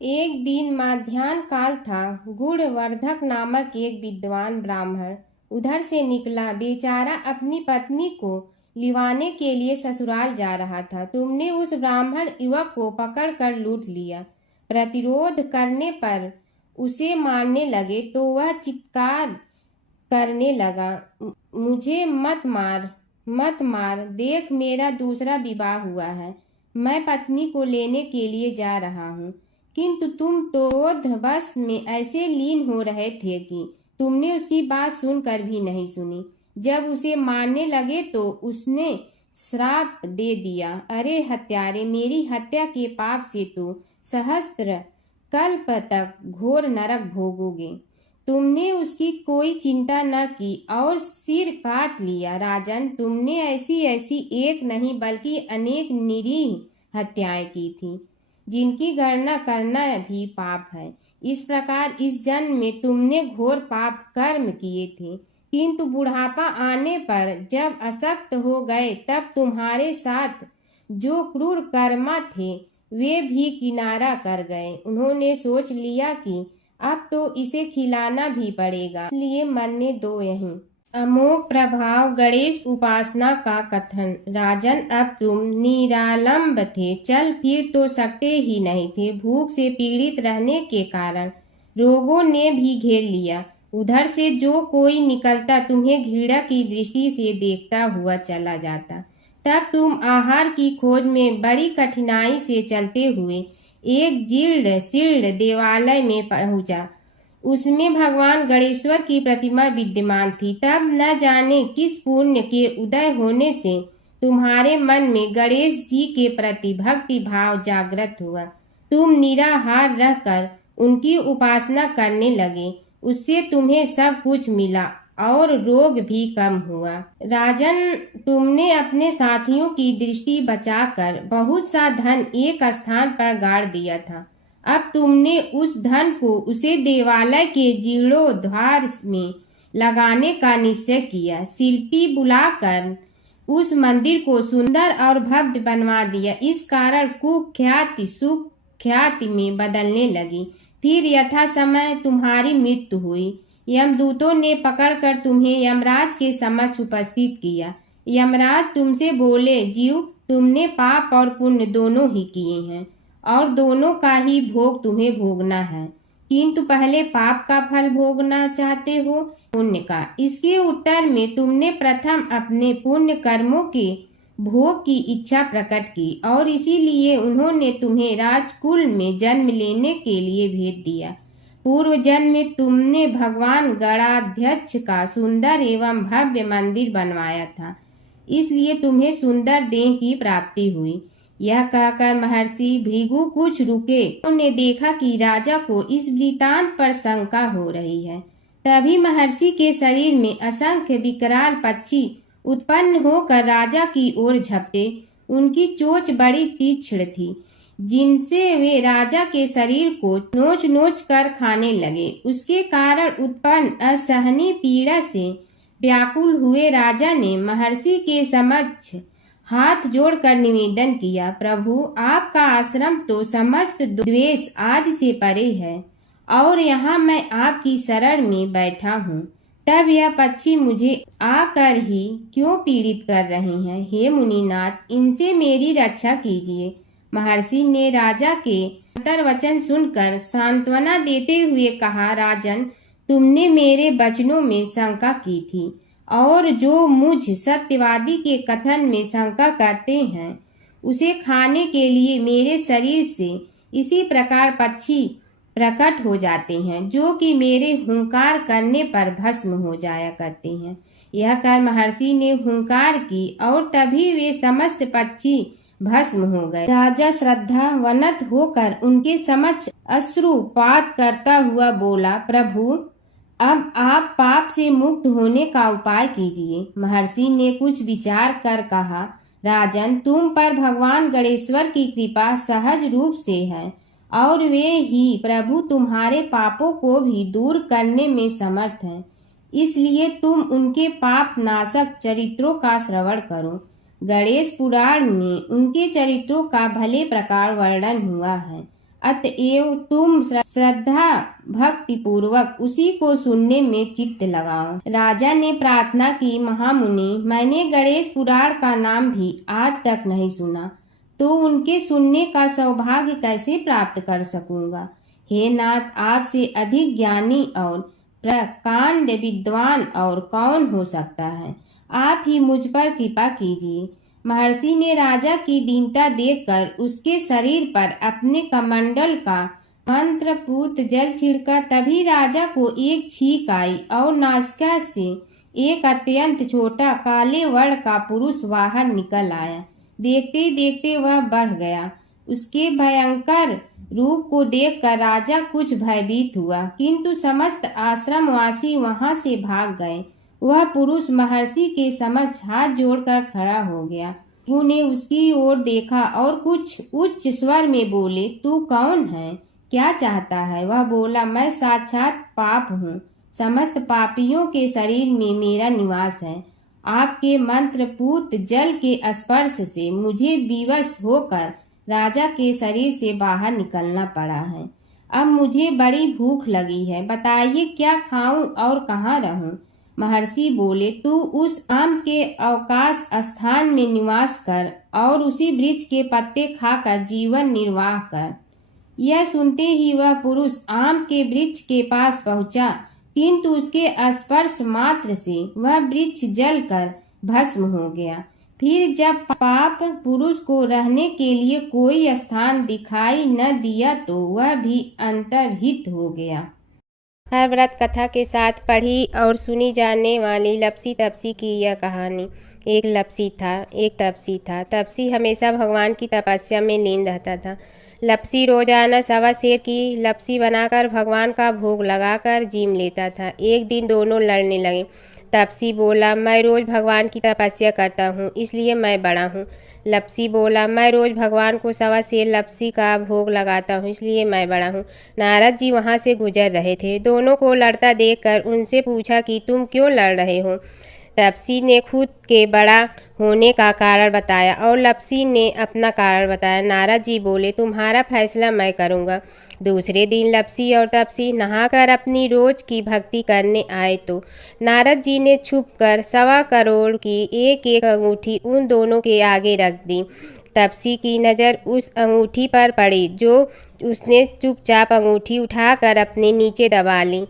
एक दिन माध्याह्न काल था। गुणवर्धक नामक एक विद्वान ब्राह्मण उधर से निकला। बेचारा अपनी पत्नी को लिवाने के लिए ससुराल जा रहा था। तुमने उस ब्राह्मण युवक को पकड़कर लूट लिया। प्रतिरोध करने पर उसे मारने लगे तो वह चित्कार करने लगा, मुझे मत मार, मत मार, देख मेरा दूसरा विवाह हुआ है। मैं पत्नी को लेने के लिए जा रहा हूँ। किंतु तुम तो क्रोधवश में ऐसे लीन हो रहे थे कि तुमने उसकी बात सुनकर भी नहीं सुनी। जब उसे मारने लगे तो उसने श्राप दे दिया, अरे हत्यारे, मेरी हत्या के पाप से तो सहस्त्र कल्प तक घोर नरक भोगोगे। तुमने उसकी कोई चिंता न की और सिर काट लिया। राजन, तुमने ऐसी ऐसी एक नहीं बल्कि अनेक निरीह हत्याएं की थी, जिनकी गणना करना भी पाप है। इस प्रकार इस जन्म में तुमने घोर पाप कर्म किए थे, किंतु बुढ़ापा आने पर जब अशक्त हो गए तब तुम्हारे साथ जो क्रूर कर्मा थे वे भी किनारा कर गए। उन्होंने सोच लिया कि अब तो इसे खिलाना भी पड़ेगा, इसलिए मरने दो यहीं। अमोघ प्रभाव गणेश उपासना का कथन। राजन, अब तुम निरालंब थे, चल फिर तो सकते ही नहीं थे। भूख से पीड़ित रहने के कारण रोगों ने भी घेर लिया। उधर से जो कोई निकलता तुम्हें घृणा की दृष्टि से देखता हुआ चला जाता। तब तुम आहार की खोज में बड़ी कठिनाई से चलते हुए एक जीर्ण शीर्ण देवालय में पहुंचा। उसमें भगवान गणेश्वर की प्रतिमा विद्यमान थी। तब न जाने किस पुण्य के उदय होने से तुम्हारे मन में गणेश जी के प्रति भक्ति भाव जागृत हुआ। तुम निराहार रहकर उनकी उपासना करने लगे। उससे तुम्हें सब कुछ मिला और रोग भी कम हुआ। राजन, तुमने अपने साथियों की दृष्टि बचाकर बहुत सा धन एक स्थान पर गाड़ दिया था। अब तुमने उस धन को उसे देवालय के जीर्णोद्धार में लगाने का निश्चय किया। शिल्पी बुलाकर उस मंदिर को सुंदर और भव्य बनवा दिया। इस कारण कुख्याति सुख्याति में बदलने लगी। फिर यथा समय तुम्हारी मृत्यु हुई। यमदूतों ने पकड़कर तुम्हें यमराज के समक्ष उपस्थित किया। यमराज तुमसे बोले, जीव, तुमने पाप और पुण्य दोनों ही किए हैं और दोनों का ही भोग तुम्हें भोगना है, किंतु पहले पाप का फल भोगना चाहते हो पुण्य का। इसके उत्तर में तुमने प्रथम अपने पुण्य कर्मों के भोग की इच्छा प्रकट की और इसीलिए उन्होंने तुम्हें राजकुल में जन्म लेने के लिए भेज दिया। पूर्व जन्म में तुमने भगवान गणाध्यक्ष का सुंदर एवं भव्य मंदिर बनवाया था, इसलिए तुम्हें सुंदर देह की प्राप्ति हुई। यह कहकर महर्षि भृगु कुछ रुके। उन्होंने देखा कि राजा को इस वृतांत पर शंका हो रही है। तभी महर्षि के शरीर में असंख्य विकराल पक्षी उत्पन्न होकर राजा की ओर झपटे। उनकी चोंच बड़ी तीक्ष्ण थी, जिनसे वे राजा के शरीर को नोच नोच कर खाने लगे। उसके कारण उत्पन्न असहनीय पीड़ा से व्याकुल हुए राजा ने महर्षि के समक्ष हाथ जोड़कर निवेदन किया, प्रभु, आपका आश्रम तो समस्त द्वेष आदि से परे है और यहाँ मैं आपकी शरण में बैठा हूँ, तब यह पक्षी मुझे आकर ही क्यों पीड़ित कर रहे हैं? हे मुनिनाथ, इनसे मेरी रक्षा कीजिए। महर्षि ने राजा के अंतर्वचन सुनकर सांत्वना देते हुए कहा, राजन, तुमने मेरे वचनों में शंका की थी और जो मुझ सत्यवादी के कथन में शंका करते हैं उसे खाने के लिए मेरे शरीर से इसी प्रकार पक्षी प्रकट हो जाते हैं, जो कि मेरे हुंकार करने पर भस्म हो जाया करते हैं। यह कर महर्षि ने हुंकार की और तभी वे समस्त पक्षी भस्म हो गए। राजा श्रद्धावनत होकर उनके समक्ष अश्रुपात करता हुआ बोला, प्रभु, अब आप पाप से मुक्त होने का उपाय कीजिए। महर्षि ने कुछ विचार कर कहा, राजन, तुम पर भगवान गणेश्वर की कृपा सहज रूप से है और वे ही प्रभु तुम्हारे पापों को भी दूर करने में समर्थ हैं। इसलिए तुम उनके पाप नाशक चरित्रों का श्रवण करो। गणेश पुराण में उनके चरित्रों का भले प्रकार वर्णन हुआ है, अतएव तुम श्रद्धा भक्ति पूर्वक उसी को सुनने में चित्त लगाओ। राजा ने प्रार्थना की, महामुनि, मैंने गणेश पुराण का नाम भी आज तक नहीं सुना, तो उनके सुनने का सौभाग्य कैसे प्राप्त कर सकूंगा? हे नाथ, आपसे अधिक ज्ञानी और प्रकांड विद्वान और कौन हो सकता है? आप ही मुझ पर कृपा कीजिए। महर्षि ने राजा की दीनता देखकर उसके शरीर पर अपने कमंडल का मंत्रपूत जल छिड़का। तभी राजा को एक छींक आई और नासिका से एक अत्यंत छोटा काले वर्ण का पुरुष बाहर निकल आया। देखते देखते वह बढ़ गया। उसके भयंकर रूप को देखकर राजा कुछ भयभीत हुआ, किंतु समस्त आश्रमवासी वहां से भाग गए। वह पुरुष महर्षि के समक्ष हाथ जोड़कर खड़ा हो गया। उन्हें उसकी ओर देखा और कुछ उच्च स्वर में बोले, तू कौन है, क्या चाहता है? वह बोला, मैं साक्षात पाप हूँ, समस्त पापियों के शरीर में मेरा निवास है। आपके मंत्रपूत जल के स्पर्श से मुझे विवश होकर राजा के शरीर से बाहर निकलना पड़ा है। अब मुझे बड़ी भूख लगी है, बताइए क्या खाऊं और कहाँ रहूं? महर्षि बोले, तू उस आम के अवकाश स्थान में निवास कर और उसी वृक्ष के पत्ते खाकर जीवन निर्वाह कर। यह सुनते ही वह पुरुष आम के वृक्ष के पास पहुंचा, किंतु उसके स्पर्श मात्र से वह वृक्ष जलकर भस्म हो गया। फिर जब पाप पुरुष को रहने के लिए कोई स्थान दिखाई न दिया तो वह भी अंतर्हित हो गया। हर व्रत कथा के साथ पढ़ी और सुनी जाने वाली लपसी तपसी की यह कहानी। एक लपसी था, एक तपसी था। तपसी हमेशा भगवान की तपस्या में लीन रहता था। लपसी रोजाना सवा सेर की लपसी बनाकर भगवान का भोग लगाकर जीम लेता था। एक दिन दोनों लड़ने लगे। तपसी बोला, मैं रोज़ भगवान की तपस्या करता हूँ, इसलिए मैं बड़ा हूँ। लपसी बोला, मैं रोज़ भगवान को सवा सेर लपसी का भोग लगाता हूँ, इसलिए मैं बड़ा हूँ। नारद जी वहाँ से गुजर रहे थे। दोनों को लड़ता देखकर उनसे पूछा कि तुम क्यों लड़ रहे हो। तपसी ने खुद के बड़ा होने का कारण बताया और लपसी ने अपना कारण बताया। नारद जी बोले, तुम्हारा फैसला मैं करूँगा। दूसरे दिन लपसी और तपसी नहाकर अपनी रोज की भक्ति करने आए तो नारद जी ने छुपकर 1.25 करोड़ की एक एक अंगूठी उन दोनों के आगे रख दी। तपसी की नज़र उस अंगूठी पर पड़ी जो उसने चुपचाप अंगूठी उठाकर अपने नीचे दबा ली।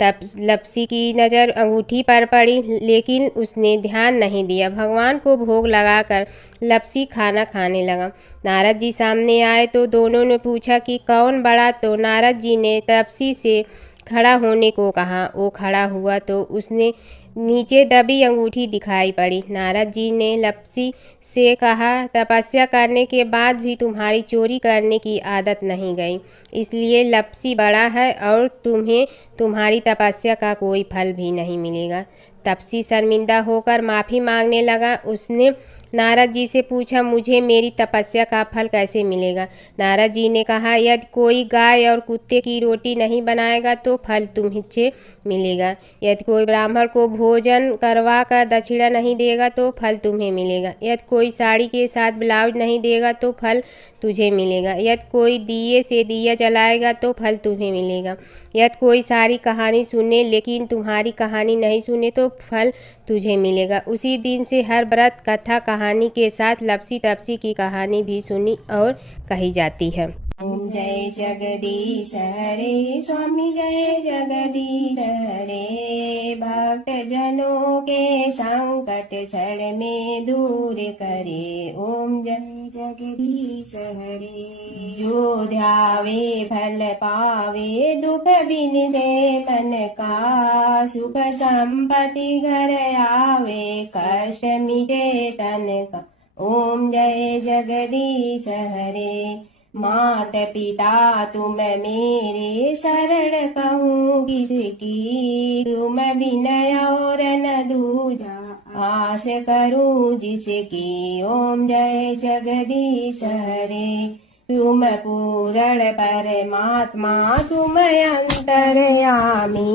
तब लपसी की नज़र अंगूठी पर पड़ी, लेकिन उसने ध्यान नहीं दिया। भगवान को भोग लगाकर लपसी खाना खाने लगा। नारद जी सामने आए तो दोनों ने पूछा कि कौन बड़ा, तो नारद जी ने तपसी से खड़ा होने को कहा। वो खड़ा हुआ तो उसने नीचे दबी अंगूठी दिखाई पड़ी। नारद जी ने लपसी से कहा, तपस्या करने के बाद भी तुम्हारी चोरी करने की आदत नहीं गई, इसलिए लपसी बड़ा है और तुम्हें तुम्हारी तपस्या का कोई फल भी नहीं मिलेगा। तपसी शर्मिंदा होकर माफ़ी मांगने लगा। उसने नारद जी से पूछा, मुझे मेरी तपस्या का फल कैसे मिलेगा। नारद जी ने कहा, यदि कोई गाय और कुत्ते की रोटी नहीं बनाएगा तो फल तुझे मिलेगा। यदि कोई ब्राह्मण को भोजन करवा कर दक्षिणा नहीं देगा तो फल तुम्हें मिलेगा। यदि कोई साड़ी के साथ ब्लाउज नहीं देगा तो फल तुझे मिलेगा। यदि कोई दिए से दिया जलाएगा तो फल तुम्हें मिलेगा। यदि कोई सारी कहानी सुने लेकिन तुम्हारी कहानी नहीं सुने तो फल तुझे मिलेगा। उसी दिन से हर व्रत कथा कहानी के साथ लपसी तपसी की कहानी भी सुनी और कही जाती है। ओम जय जगदीश हरे स्वामी जय जगदीश हरे, भक्त जनों के संकट क्षण में दूर करे। ओम जय जगदीश हरे, जो ध्यावे फल पावे, दुख बिन दे मन का, सुख संपत्ति घर आवे, कष्ट मिटे तन का। ओम जय जगदीश हरे, मात पिता तुम मेरे, शरण कहूँ किसकी, तुम विनय और न दूजा, आस करूँ जिसकी। ओम जय जगदीश हरे, तुम पूर्ण परमात्मा, तुम अंतर्यामी,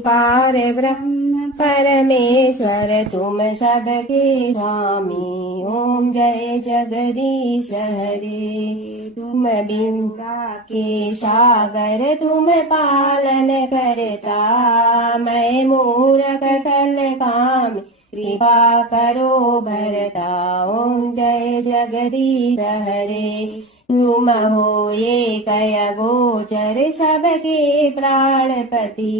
पार ब्रह्म परमेश्वर, तुम सबके स्वामी। ओम जय जगदीश हरे, तुम बिंदा के सागर, तुम पालन करता, मैं मूर्ख कल काम, कृपा करो भरता। ओम जय जगदीश हरे, तुम हो ये कय गोचर, सबके प्राणपति,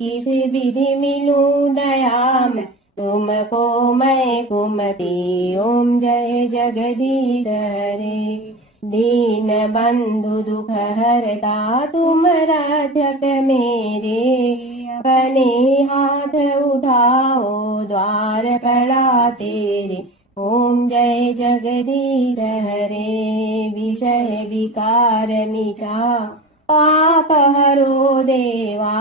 किस विधि मिलूं दया में, तुमको मैं कुमति। ओम जय जगदीश हरे, दीन बंधु दुख हरता, तुम रक्षक मेरे, अपने हाथ उठाओ द्वार पड़ा तेरे। ओम जय जगदीश हरे, विषय विकार मिटा, पाप हरो देवा,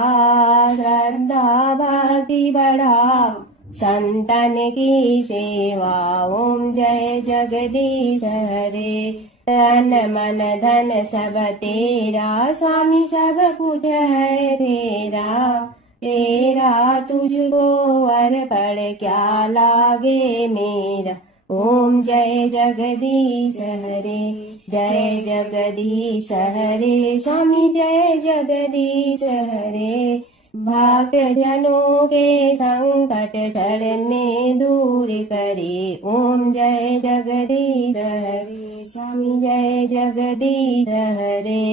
श्रद्धा भक्ति बढ़ाओ, संतन की सेवा। ओम जय जगदीश हरे, तन मन धन सब तेरा, स्वामी सब कुछ है तेरा, तेरा तुझको अर्पण क्या लागे मेरा। ओम जय जगदीश हरे, जय जगदीश हरे, स्वामी जय जगदीश हरे, भक्त जनों के संकट क्षण में दूर करे। ओम जय जगदीश हरे, स्वामी जय जगदीश हरे।